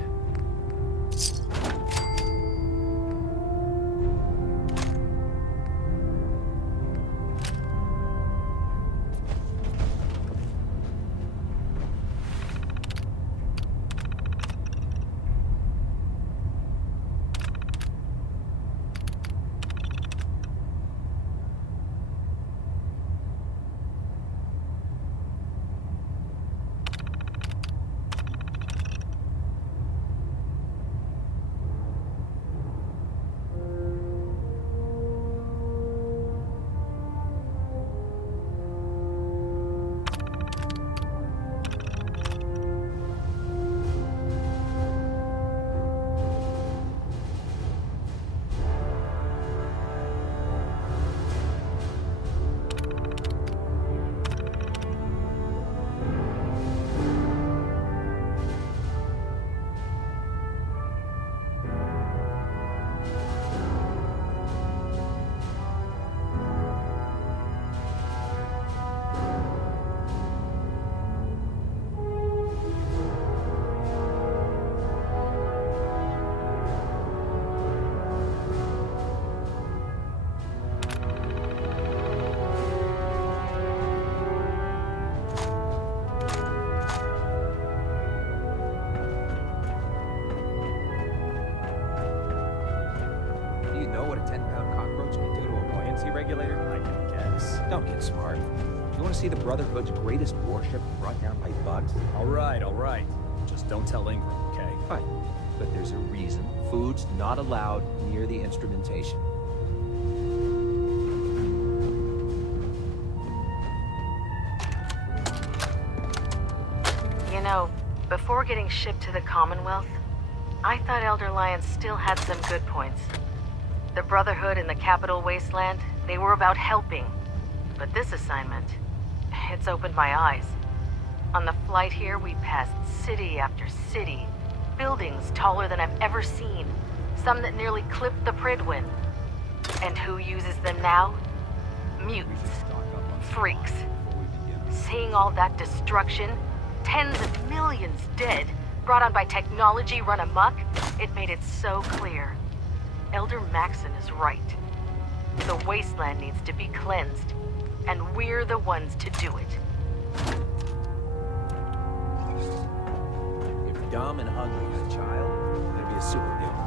Do you know what a 10-pound cockroach can do to a buoyancy regulator? I can guess. Don't get smart. Do you want to see the Brotherhood's greatest warship brought down by bugs? All right. Just don't tell Ingram, okay? Fine. But there's a reason. Food's not allowed near the instrumentation. Before getting shipped to the Commonwealth, I thought Elder Lion still had some good points. The Brotherhood in the Capital Wasteland, they were about helping. But this assignment, it's opened my eyes. On the flight here, we passed city after city, buildings taller than I've ever seen, some that nearly clipped the Pridwin. And who uses them now? Mutants. Freaks. Seeing all that destruction, tens of millions dead, brought on by technology run amok, it made it so clear. Elder Maxon is right. The wasteland needs to be cleansed, and we're the ones to do it. If dumb and ugly had a child, that'd be a super mutant.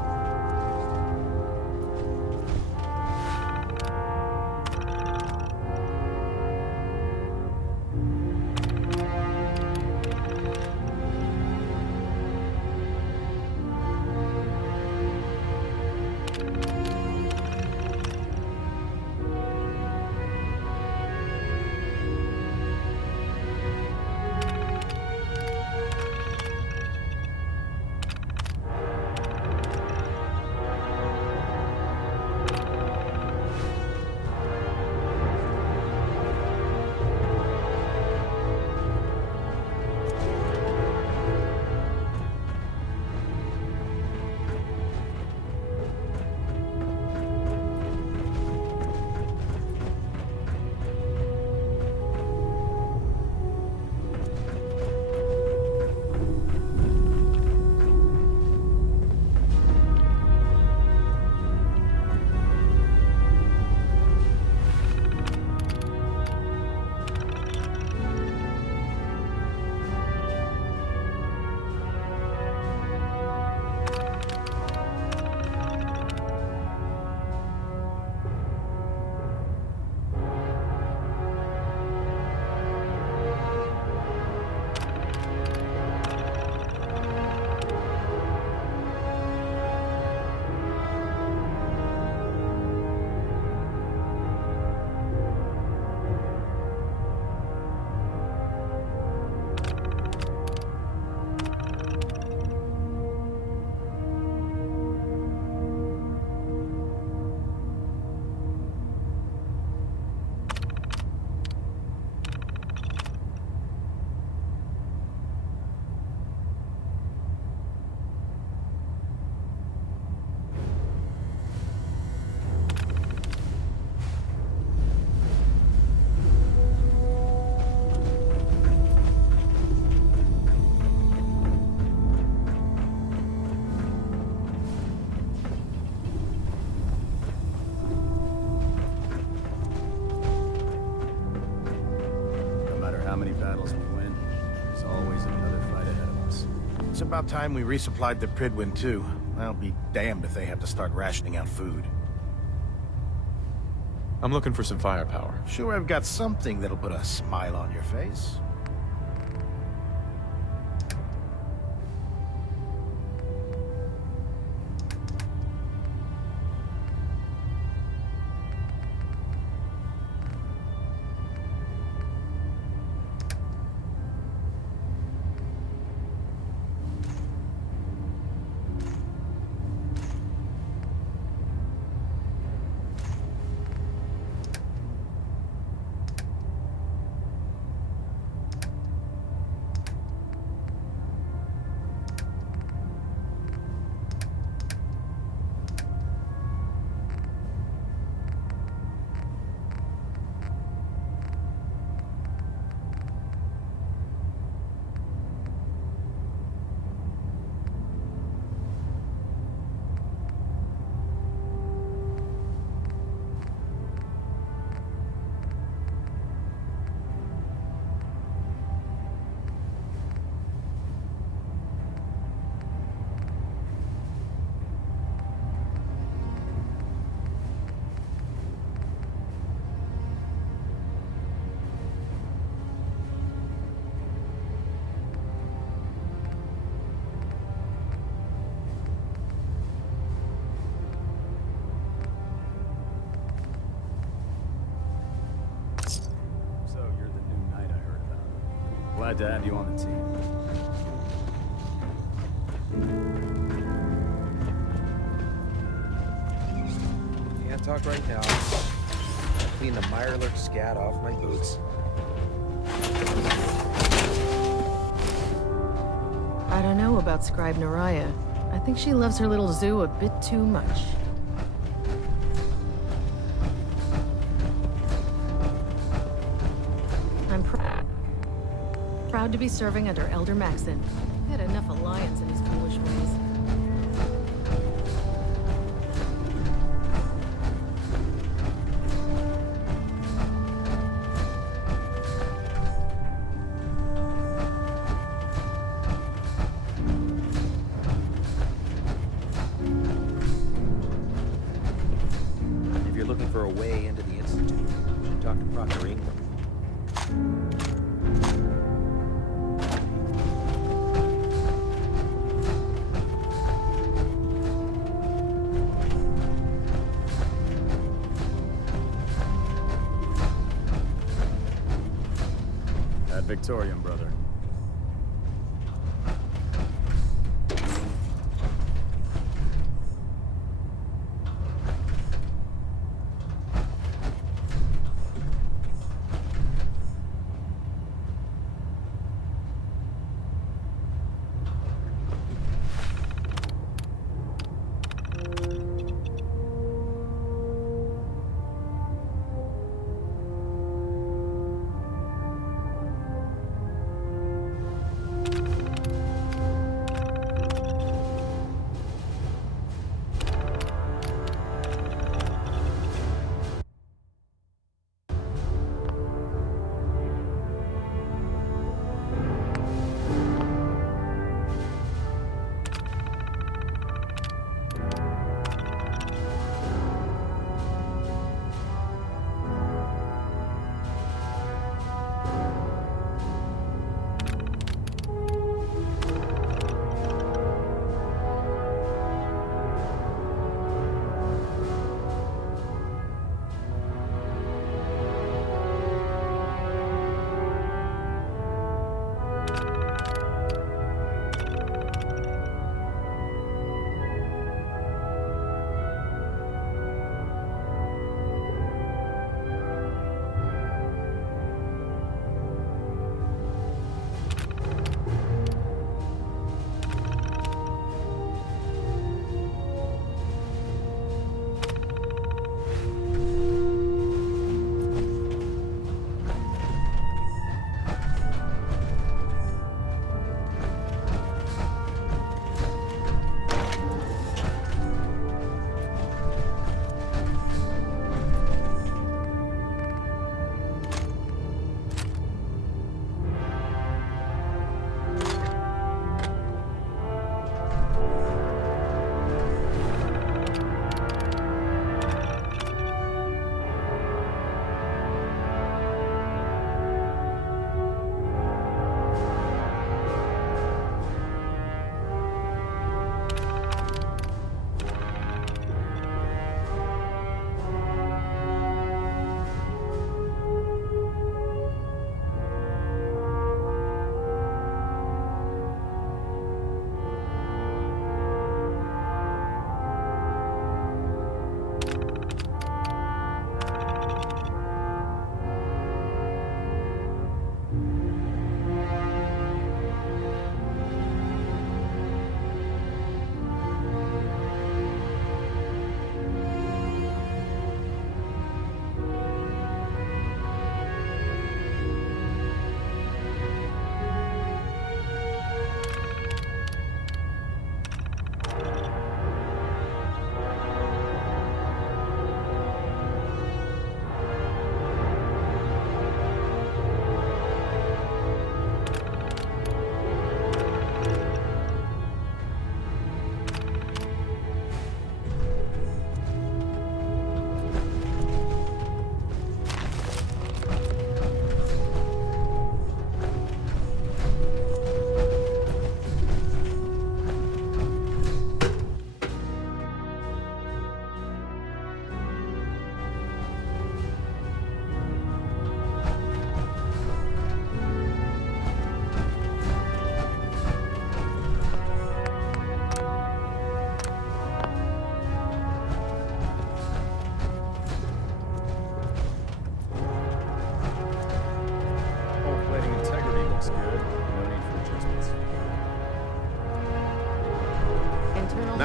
It's about time we resupplied the Pridwin too. I'll be damned if they have to start rationing out food. I'm looking for some firepower. Sure, I've got something that'll put a smile on your face. Glad to have you on the team. talk right now. Clean the mirelurk scat off my boots. I don't know about Scribe Naraya. I think she loves her little zoo a bit too much. I'm proud to be serving under Elder Maxon. Had enough alliance in his foolish ways. If you're looking for a way into the Institute, you should talk to Proctor Ingram. Ad Victoriam, brother.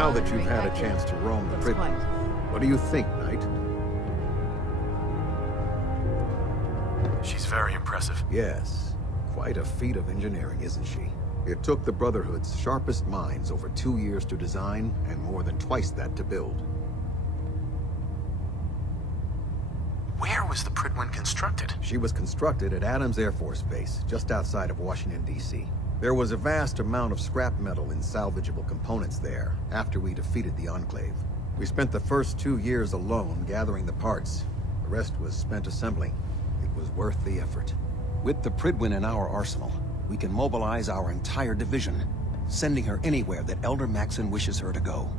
Now that you've had a chance to roam the Pridwen, what do you think, Knight? She's very impressive. Yes. Quite a feat of engineering, isn't she? It took the Brotherhood's sharpest minds over 2 years to design and more than twice that to build. Where was the Pridwen constructed? She was constructed at Adams Air Force Base, just outside of Washington, D.C. There was a vast amount of scrap metal and salvageable components there after we defeated the Enclave. We spent the first 2 years alone gathering the parts. The rest was spent assembling. It was worth the effort. With the Pridwen in our arsenal, we can mobilize our entire division, sending her anywhere that Elder Maxon wishes her to go.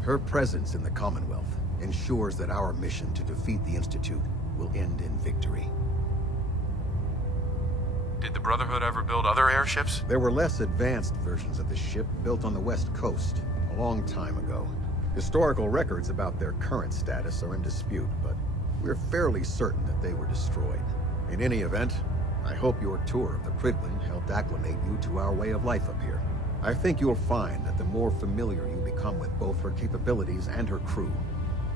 Her presence in the Commonwealth ensures that our mission to defeat the Institute will end in victory. Did the Brotherhood ever build other airships? There were less advanced versions of the ship built on the West Coast a long time ago. Historical records about their current status are in dispute, but we're fairly certain that they were destroyed. In any event, I hope your tour of the Pridwen helped acclimate you to our way of life up here. I think you'll find that the more familiar you become with both her capabilities and her crew,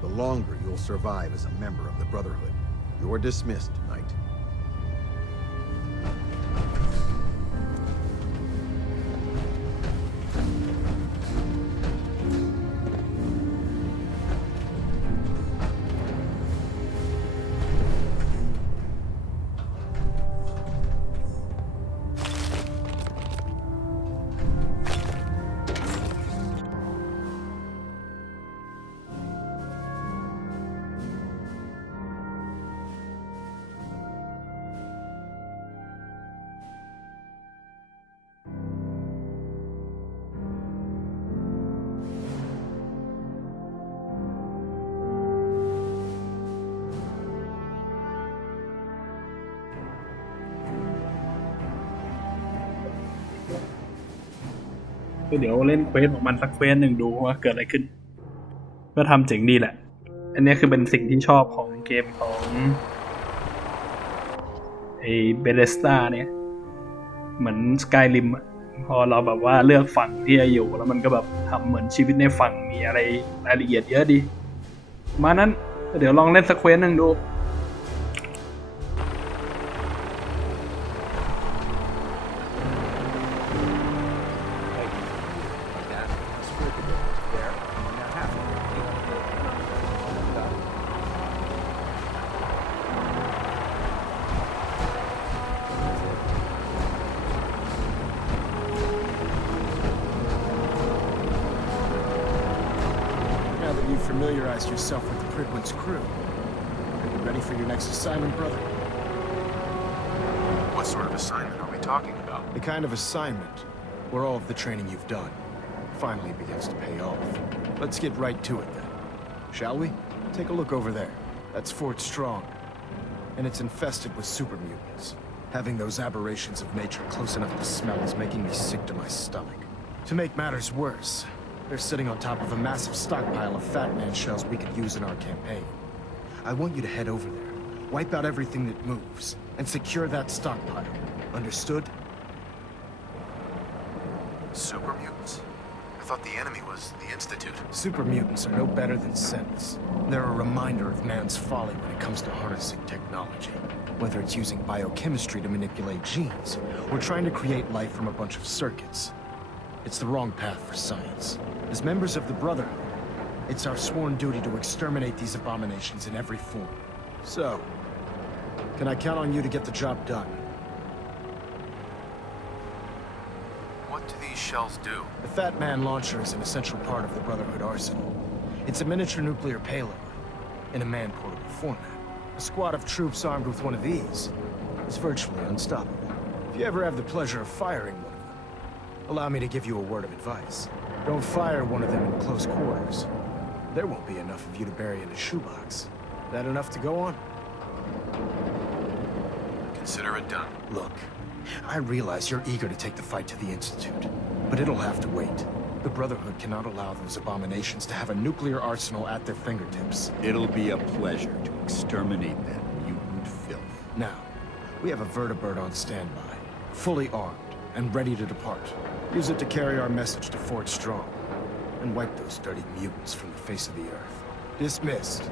the longer you'll survive as a member of the Brotherhood. You're dismissed, Knight.ก็เดี๋ยวเล่นเควสของมันสักเควสหนึ่งดูว่าเกิดอะไรขึ้นก็ทำเจ๋งดีแหละ อันนี้คือเป็นสิ่งที่ชอบของเกมของไอ้เบเธสดาเนี่ยเหมือน Skyrim อะพอเราแบบว่าเลือกฝั่งที่จะอยู่แล้วมันก็แบบทำเหมือนชีวิตในฝั่งมีอะไรรายละเอียดเยอะดีมานั้นเดี๋ยวลองเล่นสักเควสหนึ่งดูFamiliarize yourself with the Pridwen's crew. Are you ready for your next assignment, brother? What sort of assignment are we talking about? The kind of assignment where all of the training you've done finally begins to pay off. Let's get right to it then. Shall we? Take a look over there. That's Fort Strong. And it's infested with super mutants. Having those aberrations of nature close enough to smell is making me sick to my stomach. To make matters worse, they're sitting on top of a massive stockpile of Fat Man shells we could use in our campaign. I want you to head over there, wipe out everything that moves, and secure that stockpile. Understood? Super mutants? I thought the enemy was the Institute. Super mutants are no better than synths. They're a reminder of man's folly when it comes to harnessing technology. Whether it's using biochemistry to manipulate genes, or trying to create life from a bunch of circuits. It's the wrong path for science. As members of the Brotherhood, it's our sworn duty to exterminate these abominations in every form. So, can I count on you to get the job done? What do these shells do? The Fat Man launcher is an essential part of the Brotherhood arsenal. It's a miniature nuclear payload, in a man-portable format. A squad of troops armed with one of these is virtually unstoppable. If you ever have the pleasure of firing one of them, allow me to give you a word of advice. Don't fire one of them in close quarters. There won't be enough of you to bury in a shoebox. That enough to go on? Consider it done. Look, I realize you're eager to take the fight to the Institute, but it'll have to wait. The Brotherhood cannot allow those abominations to have a nuclear arsenal at their fingertips. It'll be a pleasure to exterminate that mutant filth. Now, we have a vertibird on standby, fully armed and ready to depart. Use it to carry our message to Fort Strong. and wipe those dirty mutants from the face of the earth. Dismissed.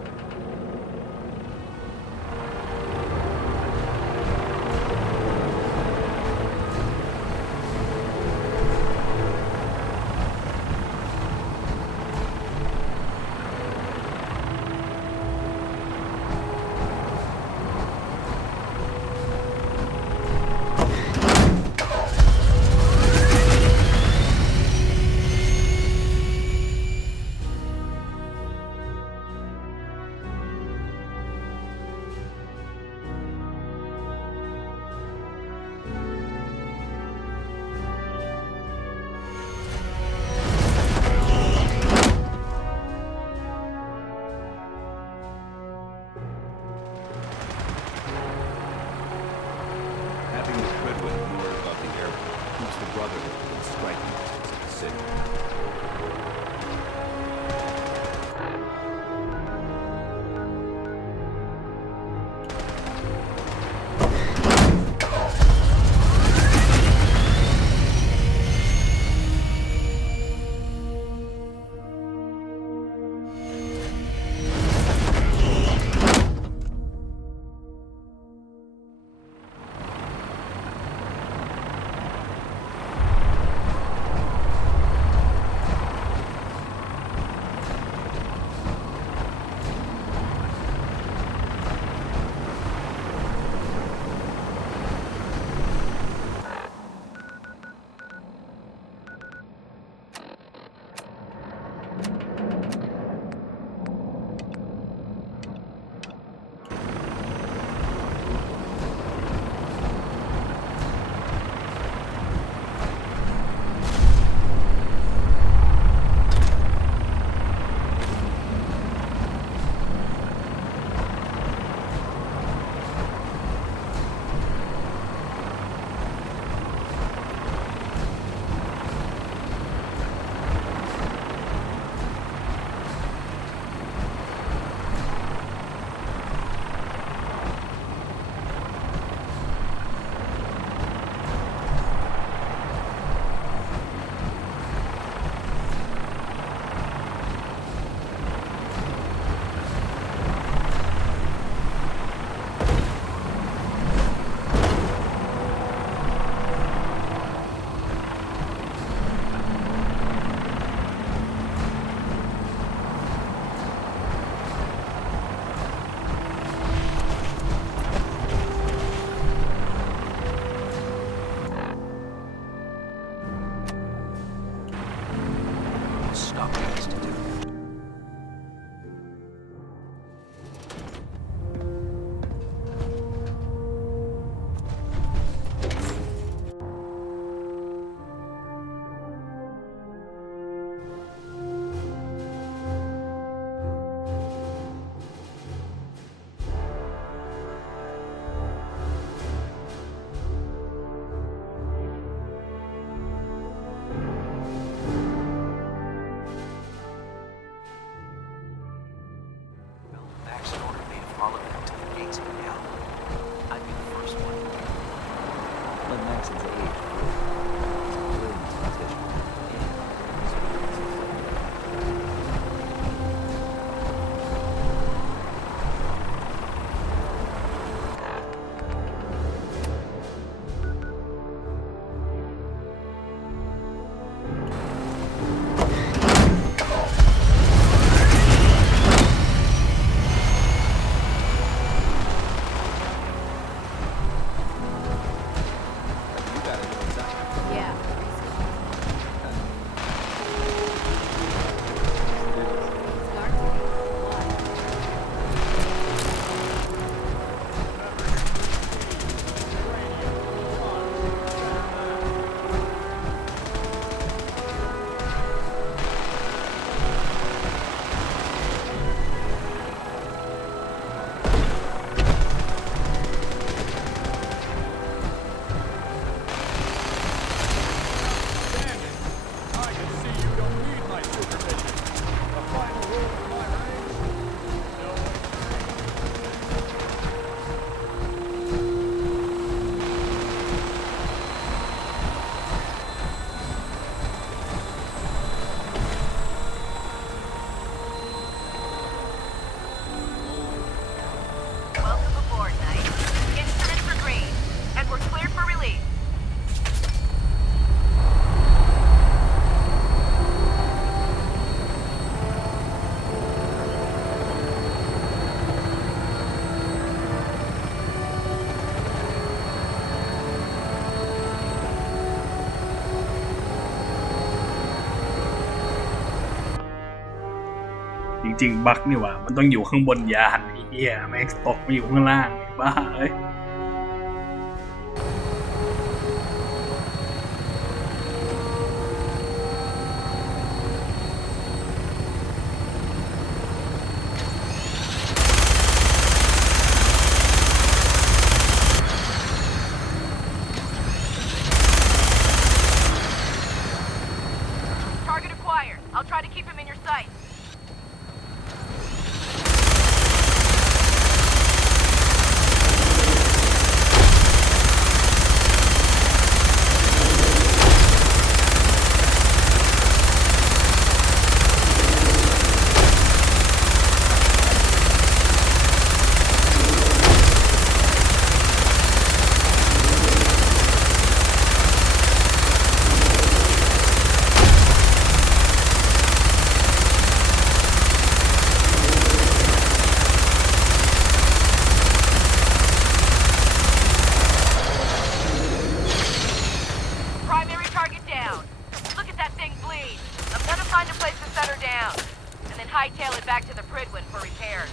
ริงๆบั๊กนี่หว่ามันต้องอยู่ข้างบนยานไอ้เหี้ยแม็กซ์ตกมาอยู่ข้างล่างบ้าเอ้ย Target acquired. I'll try to keep him in your sight. Primary target down. Look at that thing bleed. I'm gonna find a place to set her down. And then hightail it back to the Pridwin for repairs.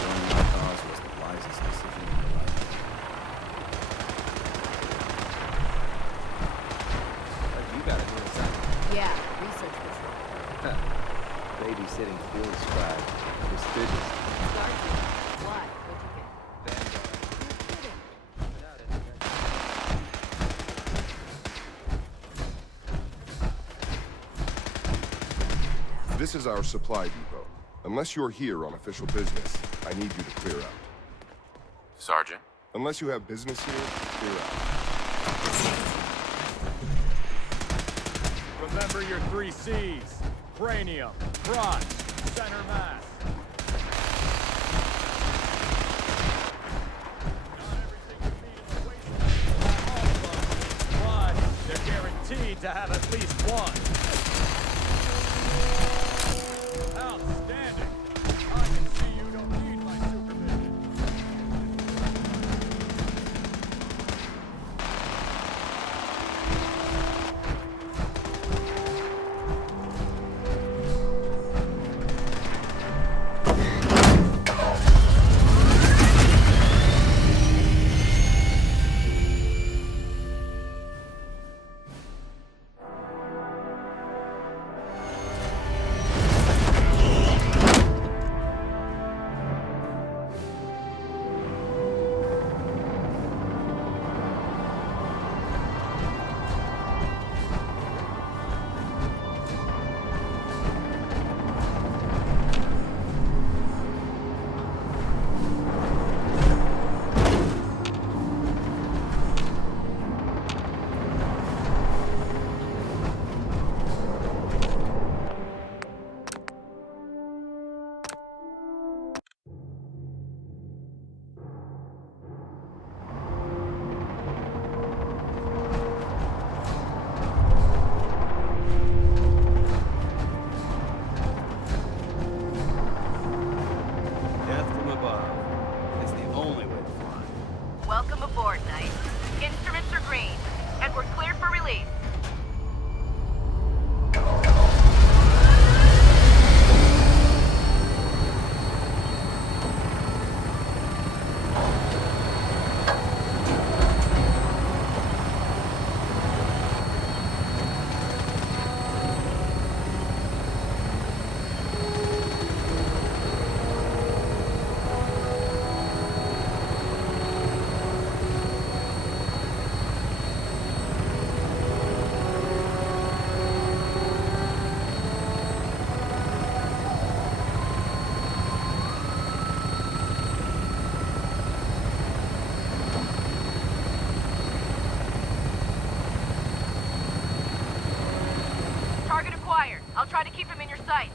Joining my cause was the wisest decision in your life. What you gotta do is Yeah, research patrol. babysitting field scribe. Prestigious. What? What'd you get? This is our supply depot. Unless you're here on official business, I need you to clear out. Sergeant? Unless you have business here, clear out. Remember your 3 C's. Cranium, crotch, center mass. Not everything you need in the wasteland will have all of them, but they're guaranteed to have at least one. Outstanding. I can see you don't need my supervision. I'll try to keep him in your sight.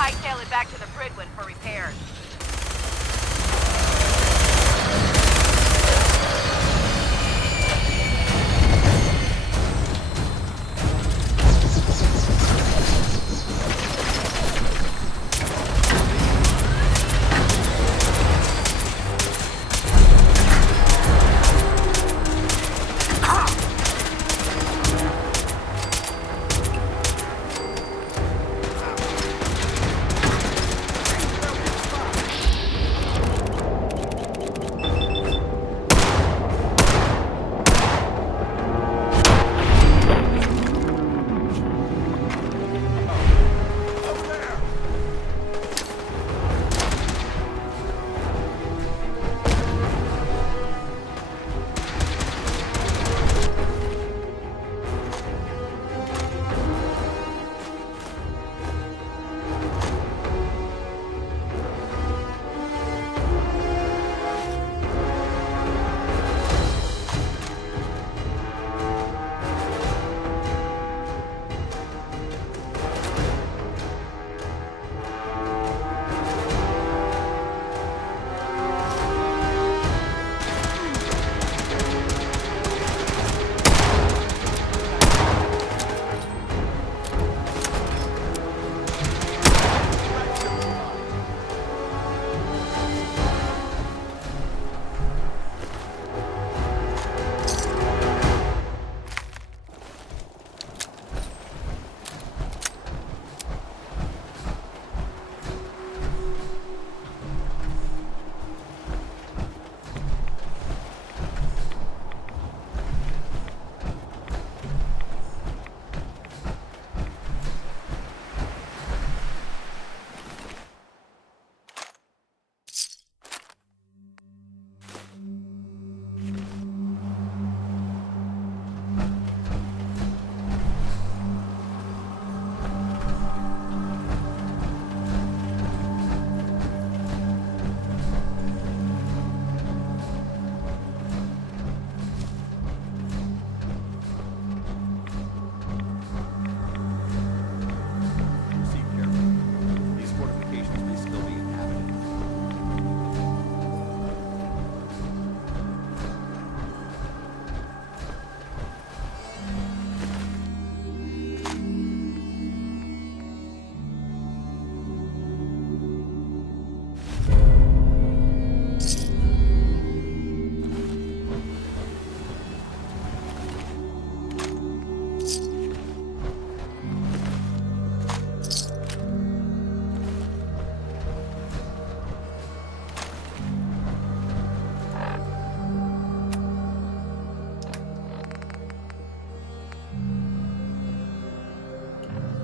Hightail it back to the Bridwin for repairs.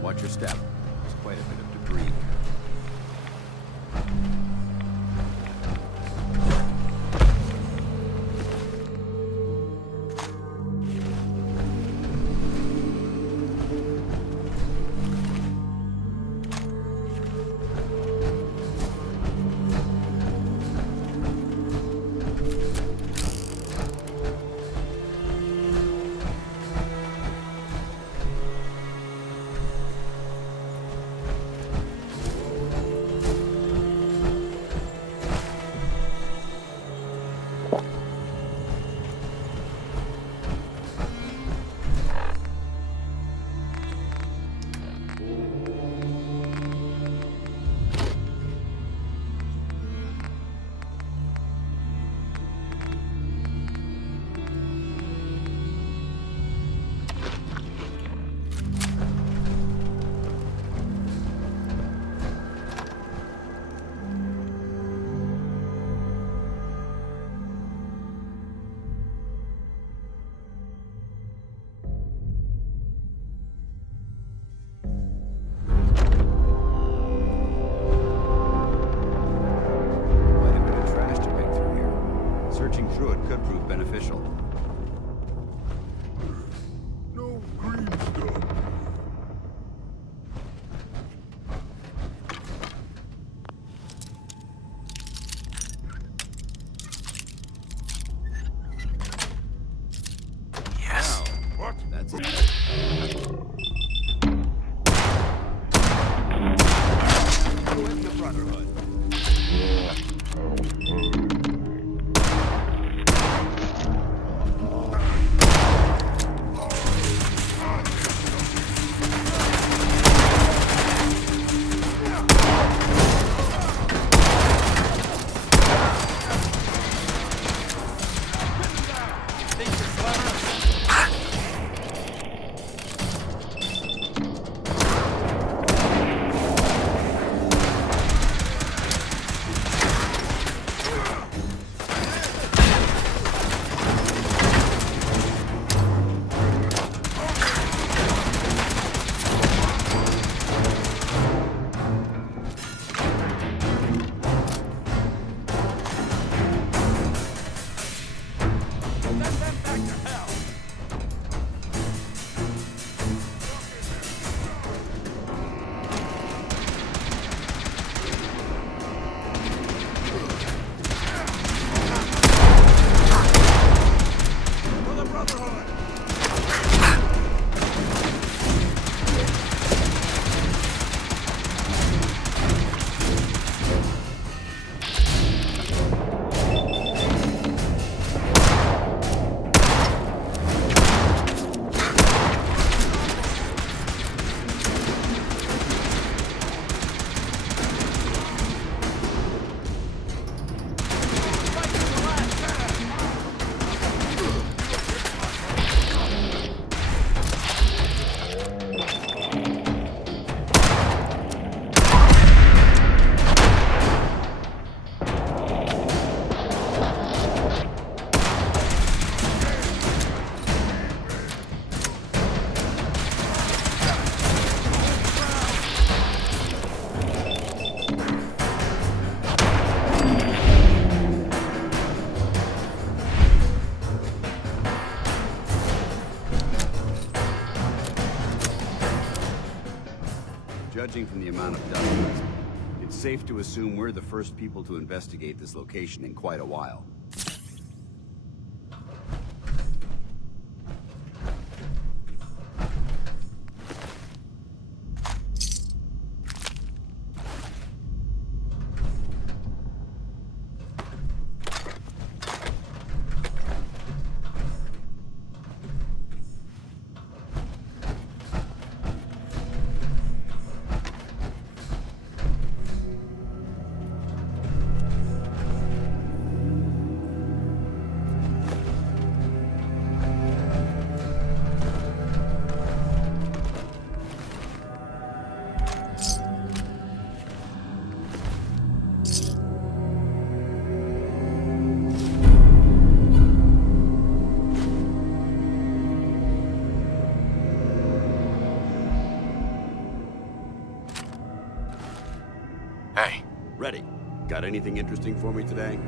Watch your step. There's quite a bit of debris. Judging from the amount of dust present, it's safe to assume we're the first people to investigate this location in quite a while. Hey. Ready. Got anything interesting for me today?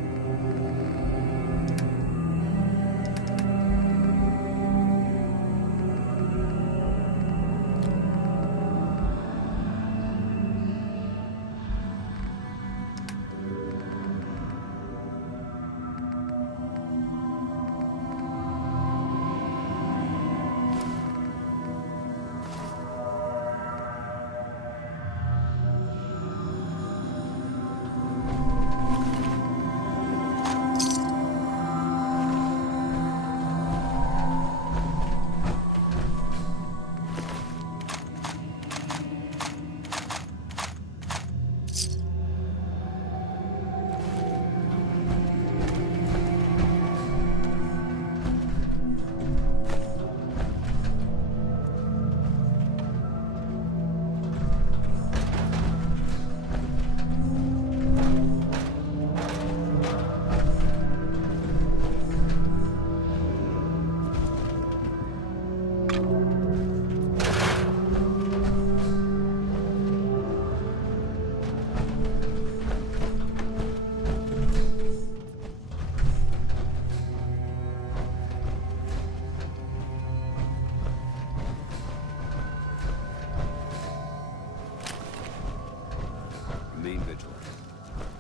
Remain vigilant.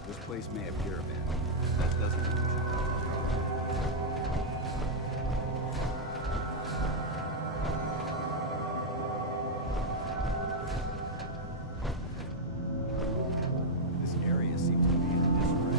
This place may appear abandoned. That doesn't mean we should drop our guard. This area seems to be in disarray.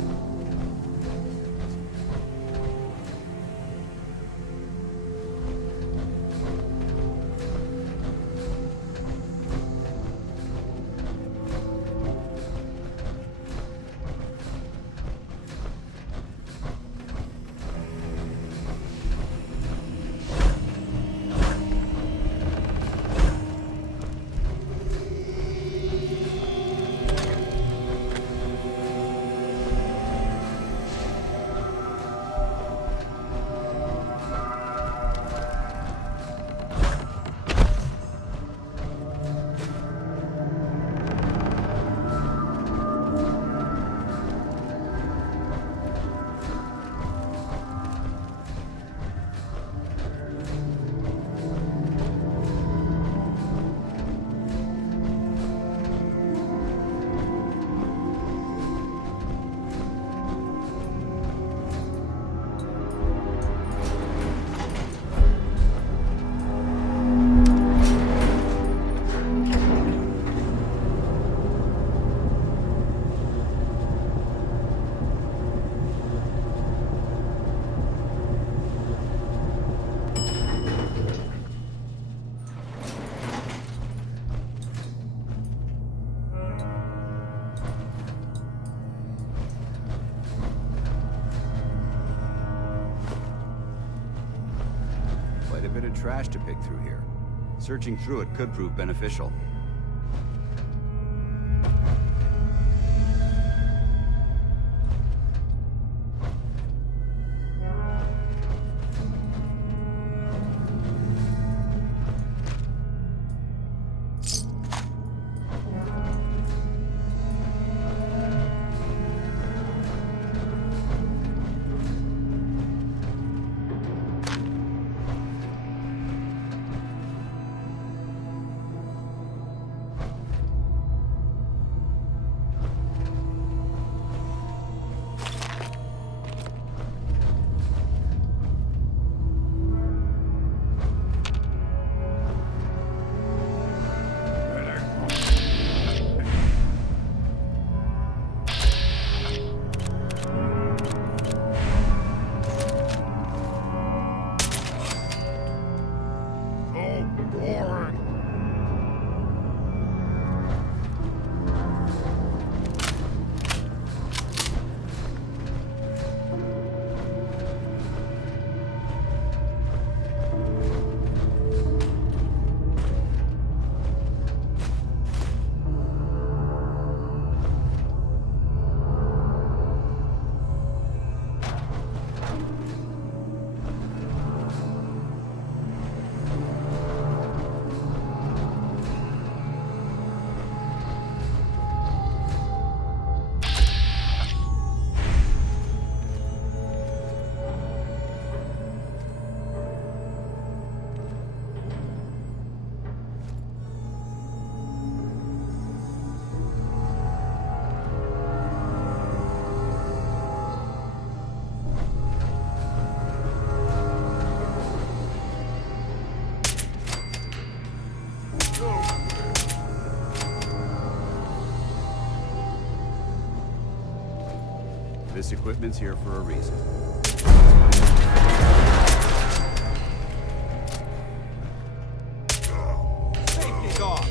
Quite a bit of trash to pick through here. Searching through it could prove beneficial. This equipment's here for a reason. Safety's off.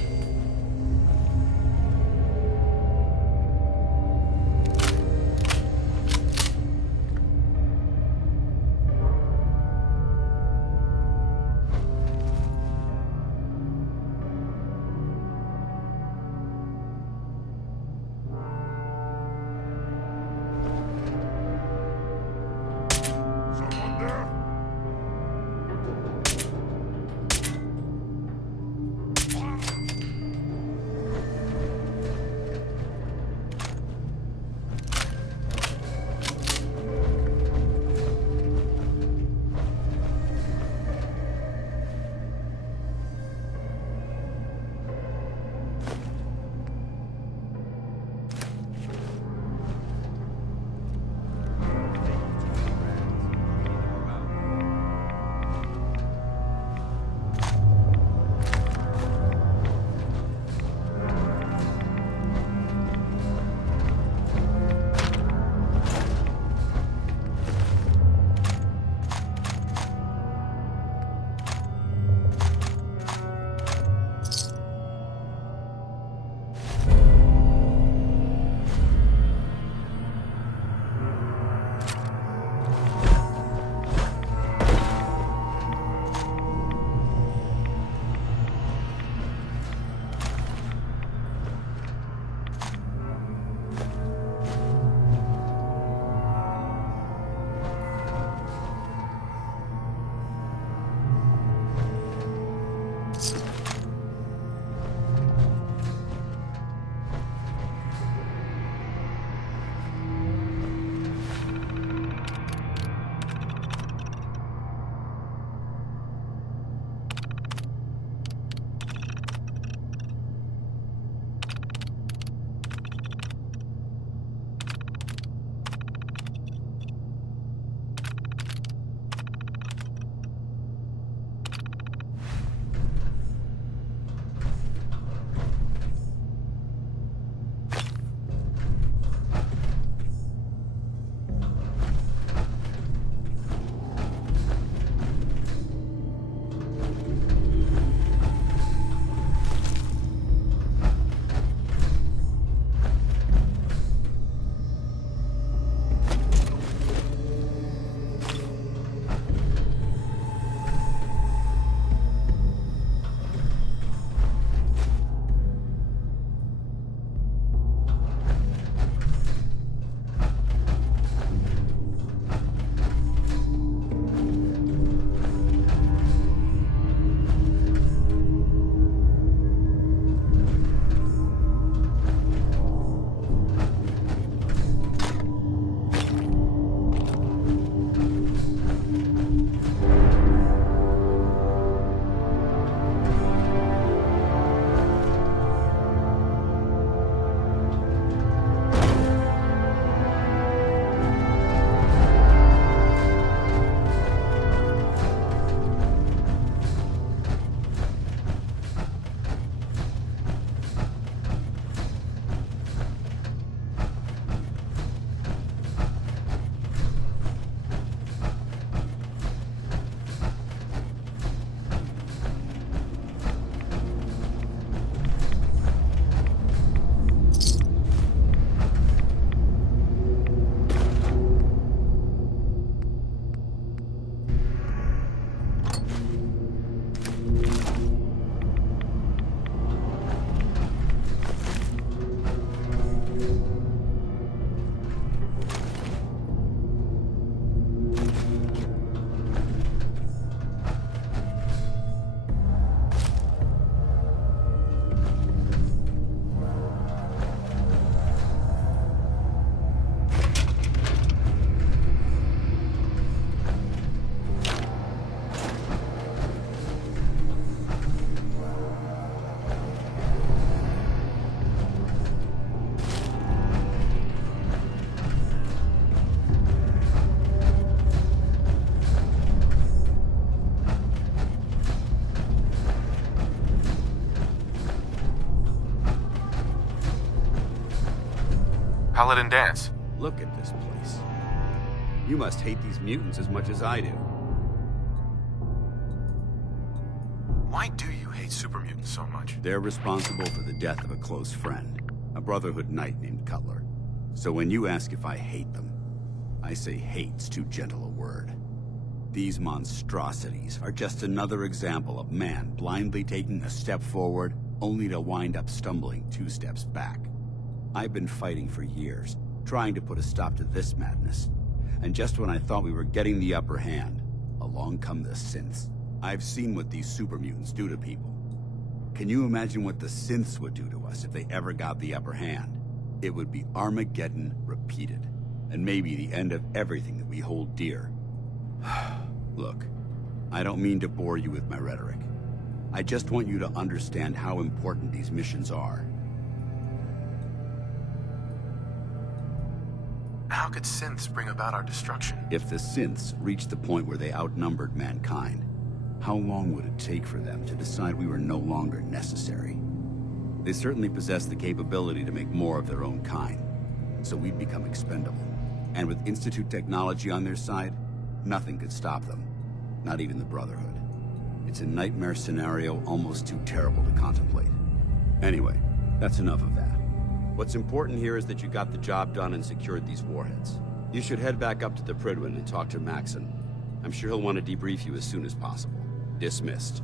Paladin dance. Look at this place. You must hate these mutants as much as I do. Why do you hate super mutants so much? They're responsible for the death of a close friend, a Brotherhood knight named Cutler. So when you ask if I hate them, I say hate's too gentle a word. These monstrosities are just another example of man blindly taking a step forward only to wind up stumbling 2 steps back. I've been fighting for years, trying to put a stop to this madness. And just when I thought we were getting the upper hand, along come the synths. I've seen what these super mutants do to people. Can you imagine what the synths would do to us if they ever got the upper hand? It would be Armageddon repeated, and maybe the end of everything that we hold dear. Look, I don't mean to bore you with my rhetoric. I just want you to understand how important these missions are. How could synths bring about our destruction? If the synths reached the point where they outnumbered mankind, how long would it take for them to decide we were no longer necessary? They certainly possess the capability to make more of their own kind, so we'd become expendable. And with Institute technology on their side, nothing could stop them, not even the Brotherhood. It's a nightmare scenario almost too terrible to contemplate. Anyway, that's enough of that. What's important here is that you got the job done and secured these warheads. You should head back up to the Prydwen and talk to Maxon. I'm sure he'll want to debrief you as soon as possible. Dismissed.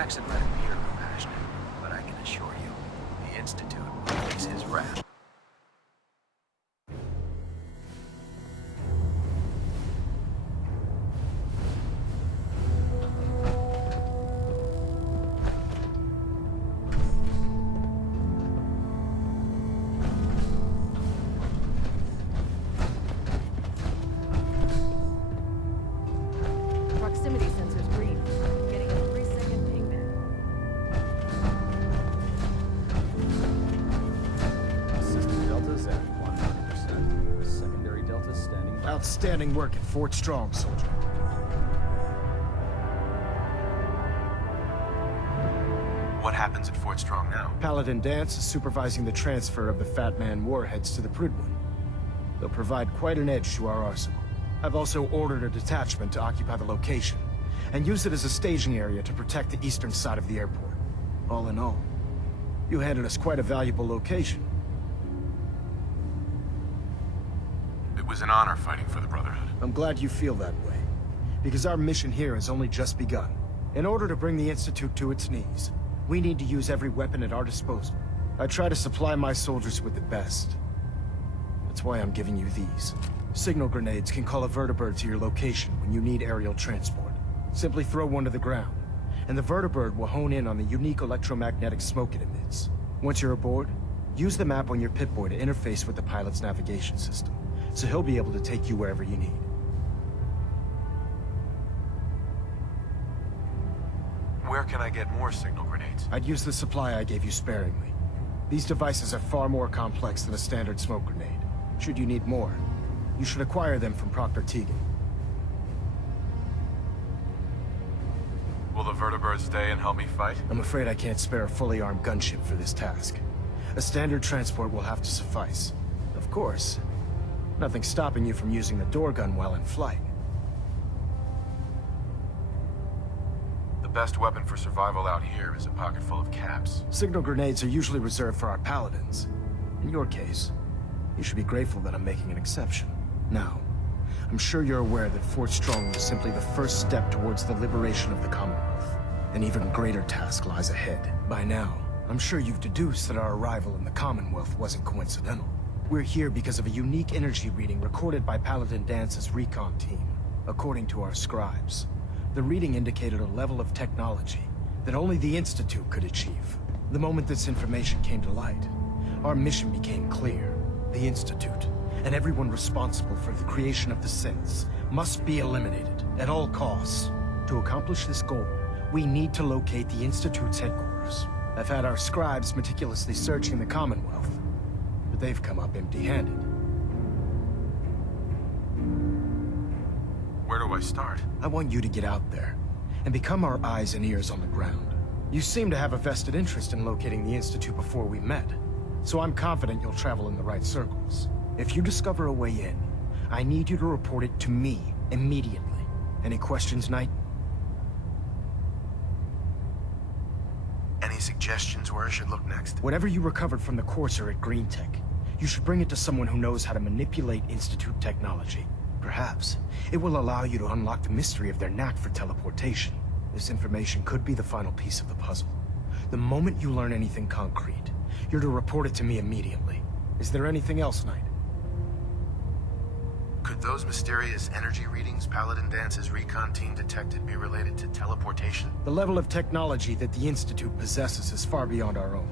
Maxon might appear compassionate, but I can assure you, the Institute will face his wrath. Proximity sensor's green. Getting a 3-second ping back. System deltas at 100%. Secondary deltas standing by. Outstanding work at Fort Strong, soldier. What happens at Fort Strong now? Paladin Dance is supervising the transfer of the Fat Man warheads to the Prydwen. They'll provide quite an edge to our arsenal. I've also ordered a detachment to occupy the location, and use it as a staging area to protect the eastern side of the airport. All in all, you handed us quite a valuable location. It was an honor fighting for the Brotherhood. I'm glad you feel that way, because our mission here has only just begun. In order to bring the Institute to its knees, we need to use every weapon at our disposal. I try to supply my soldiers with the best. That's why I'm giving you these. Signal grenades can call a vertibird to your location when you need aerial transport. Simply throw one to the ground, and the vertibird will hone in on the unique electromagnetic smoke it emits. Once you're aboard, use the map on your Pip-Boy to interface with the pilot's navigation system, so he'll be able to take you wherever you need. Where can I get more signal grenades? I'd use the supply I gave you sparingly. These devices are far more complex than a standard smoke grenade. Should you need more, you should acquire them from Proctor Teagan. Will the vertibirds stay and help me fight? I'm afraid I can't spare a fully armed gunship for this task. A standard transport will have to suffice. Of course, nothing stopping you from using the door gun while in flight. The best weapon for survival out here is a pocket full of caps. Signal grenades are usually reserved for our paladins. In your case, you should be grateful that I'm making an exception. Now, I'm sure you're aware that Fort Strong was simply the first step towards the liberation of the Commonwealth. An even greater task lies ahead. By now, I'm sure you've deduced that our arrival in the Commonwealth wasn't coincidental. We're here because of a unique energy reading recorded by Paladin Dance's recon team. According to our scribes, the reading indicated a level of technology that only the Institute could achieve. The moment this information came to light, our mission became clear. The Institute, and everyone responsible for the creation of the synths, must be eliminated at all costs. To accomplish this goal, we need to locate the Institute's headquarters. I've had our scribes meticulously searching the Commonwealth, but they've come up empty-handed. Where do I start? I want you to get out there, and become our eyes and ears on the ground. You seem to have a vested interest in locating the Institute before we met, so I'm confident you'll travel in the right circles. If you discover a way in, I need you to report it to me immediately. Any questions, Knight? Any suggestions where I should look next? Whatever you recovered from the Courser at Green Tech, you should bring it to someone who knows how to manipulate Institute technology. Perhaps it will allow you to unlock the mystery of their knack for teleportation. This information could be the final piece of the puzzle. The moment you learn anything concrete, you're to report it to me immediately. Is there anything else, Knight? Could those mysterious energy readings Paladin Dance's recon team detected be related to teleportation? The level of technology that the Institute possesses is far beyond our own,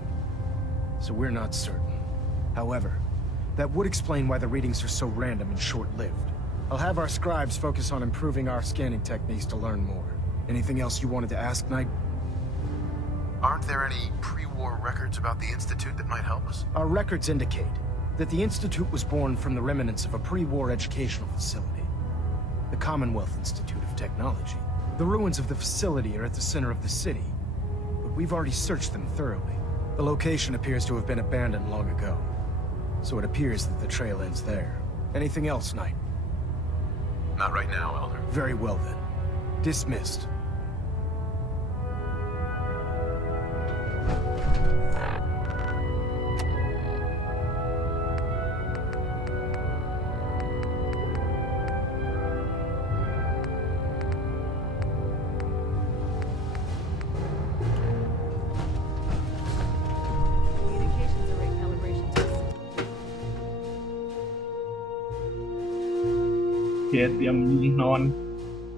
so we're not certain. However, that would explain why the readings are so random and short-lived. I'll have our scribes focus on improving our scanning techniques to learn more. Anything else you wanted to ask, Knight? Aren't there any pre-war records about the Institute that might help us? Our records indicate that the Institute was born from the remnants of a pre-war educational facility, the Commonwealth Institute of Technology. The ruins of the facility are at the center of the city, but we've already searched them thoroughly. The location appears to have been abandoned long ago, so it appears that the trail ends there. Anything else, Knight? Not right now, Elder. Very well then. Dismissed. เคเตรียมนอน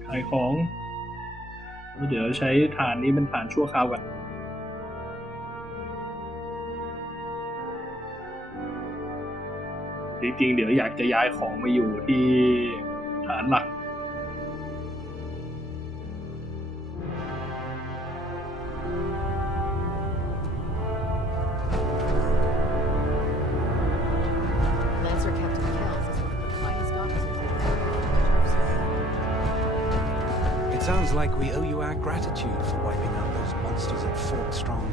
ขายของเดี๋ยวใช้ฐานนี้เป็นฐานชั่วคราวก่อนจริงๆเดี๋ยวอยากจะย้ายของมาอยู่ที่ฐานหลักIt sounds like we owe you our gratitude for wiping out those monsters at Fort Strong.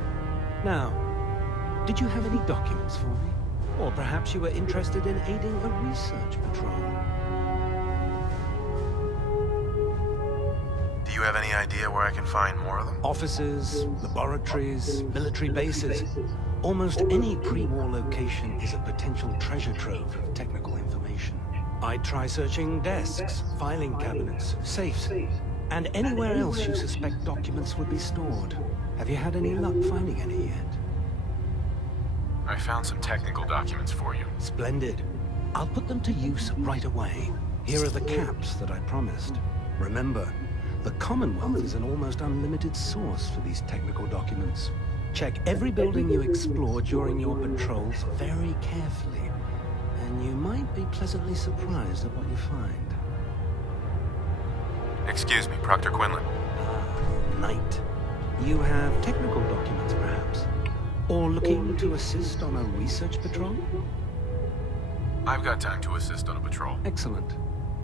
Now, did you have any documents for me? Or perhaps you were interested in aiding a research patrol? Do you have any idea where I can find more of them? Offices, laboratories, military bases. Almost any pre-war location is a potential treasure trove of technical information. I'd try searching desks, filing cabinets, safes, and anywhere else you suspect documents would be stored. Have you had any luck finding any yet? I found some technical documents for you. Splendid. I'll put them to use right away. Here are the caps that I promised. Remember, the Commonwealth is an almost unlimited source for these technical documents. Check every building you explore during your patrols very carefully, and you might be pleasantly surprised at what you find. Excuse me, Proctor Quinlan. Knight. You have technical documents, perhaps? Or looking to assist on a research patrol? I've got time to assist on a patrol. Excellent.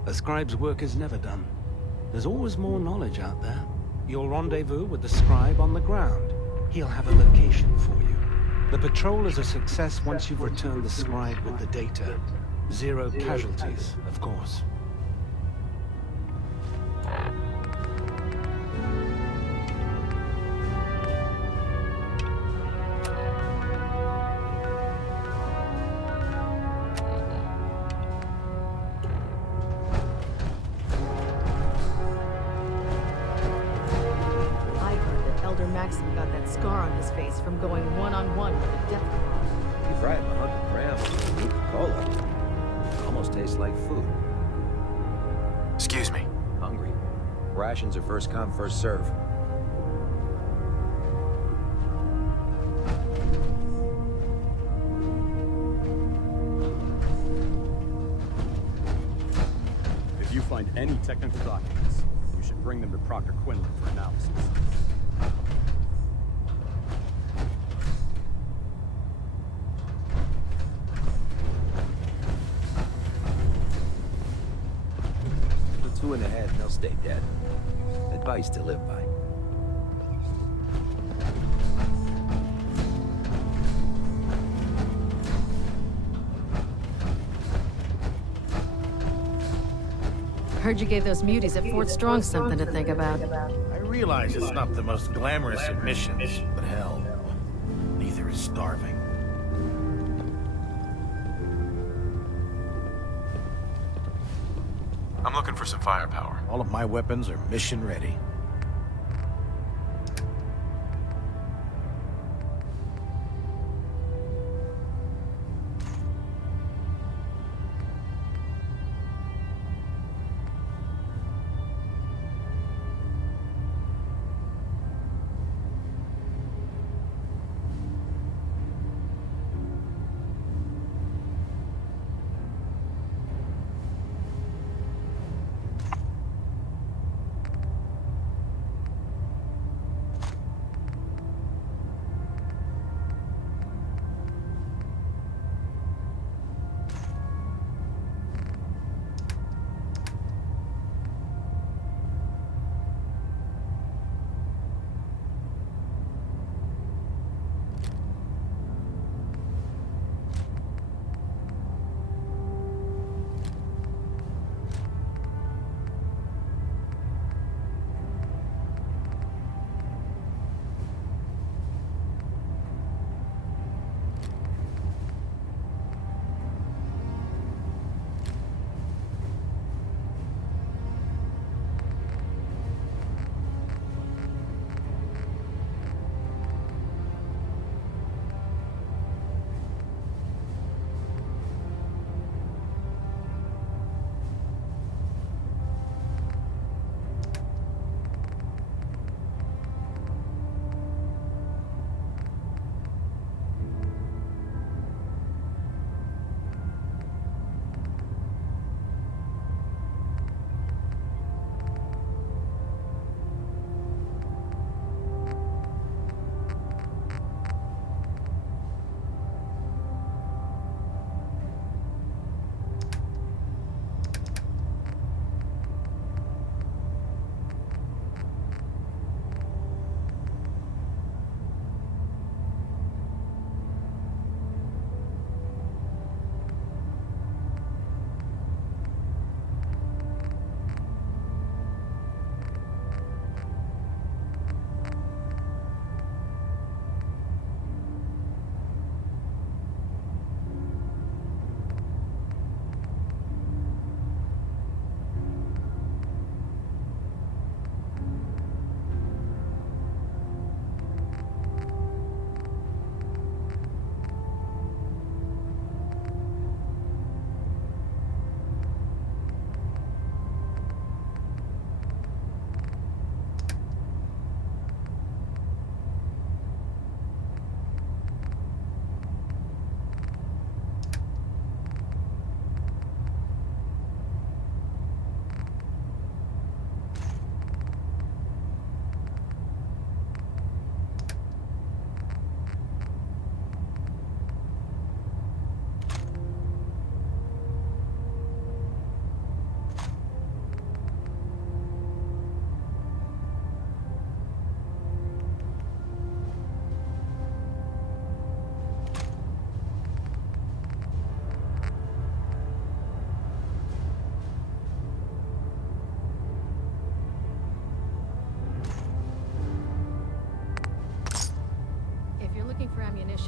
A scribe's work is never done. There's always more knowledge out there. You'll rendezvous with the scribe on the ground. He'll have a location for you. The patrol is a success once you've returned the scribe with the data. 0 casualties, of course. Got that scar on his face from going one-on-one with a death claw. You fry him 100 grams of Nuka-Cola. Almost tastes like food. Excuse me. Hungry. Rations are first come, first serve. If you find any technical documents, you should bring them to Proctor Quinlan for analysis. Two in the head and they'll stay dead. Advice to live by. Heard you gave those muties at Fort Strong something to think about. I realize it's not the most glamorous of missions, but hell, neither is starving. I'm looking for some firepower. All of my weapons are mission ready.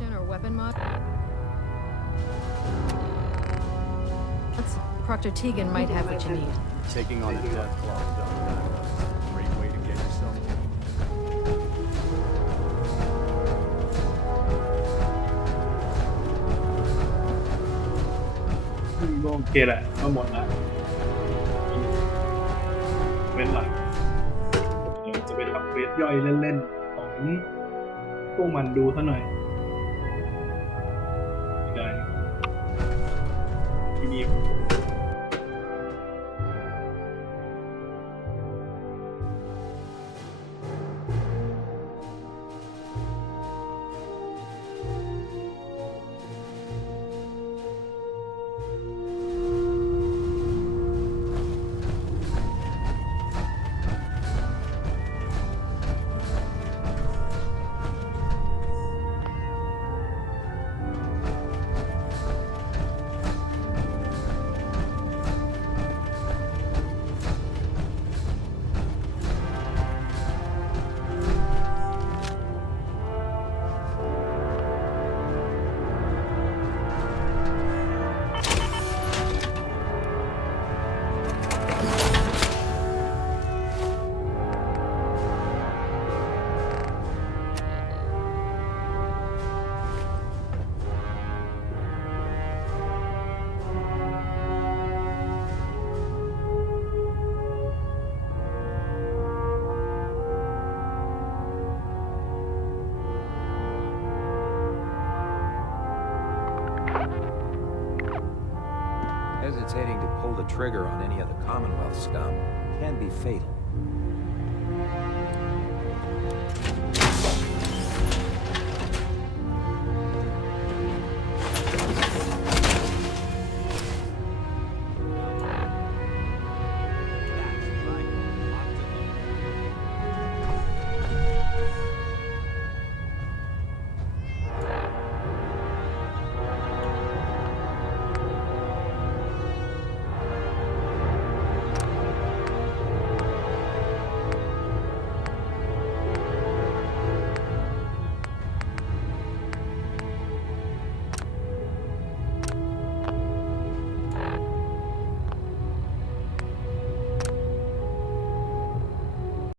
ammunition or weapon mod. Proctor Tegan might have what you need. Taking on a death claw done that. Great way to get yourself. ก็โอเคแหละก็หมดละเว้นหลังเดี๋ยวจะไปทำเควสย่อยเล่นๆของพวกมันดูซะหน่อยได้ที่นี่ Hesitating to pull the trigger on any of the Commonwealth scum can be fatal.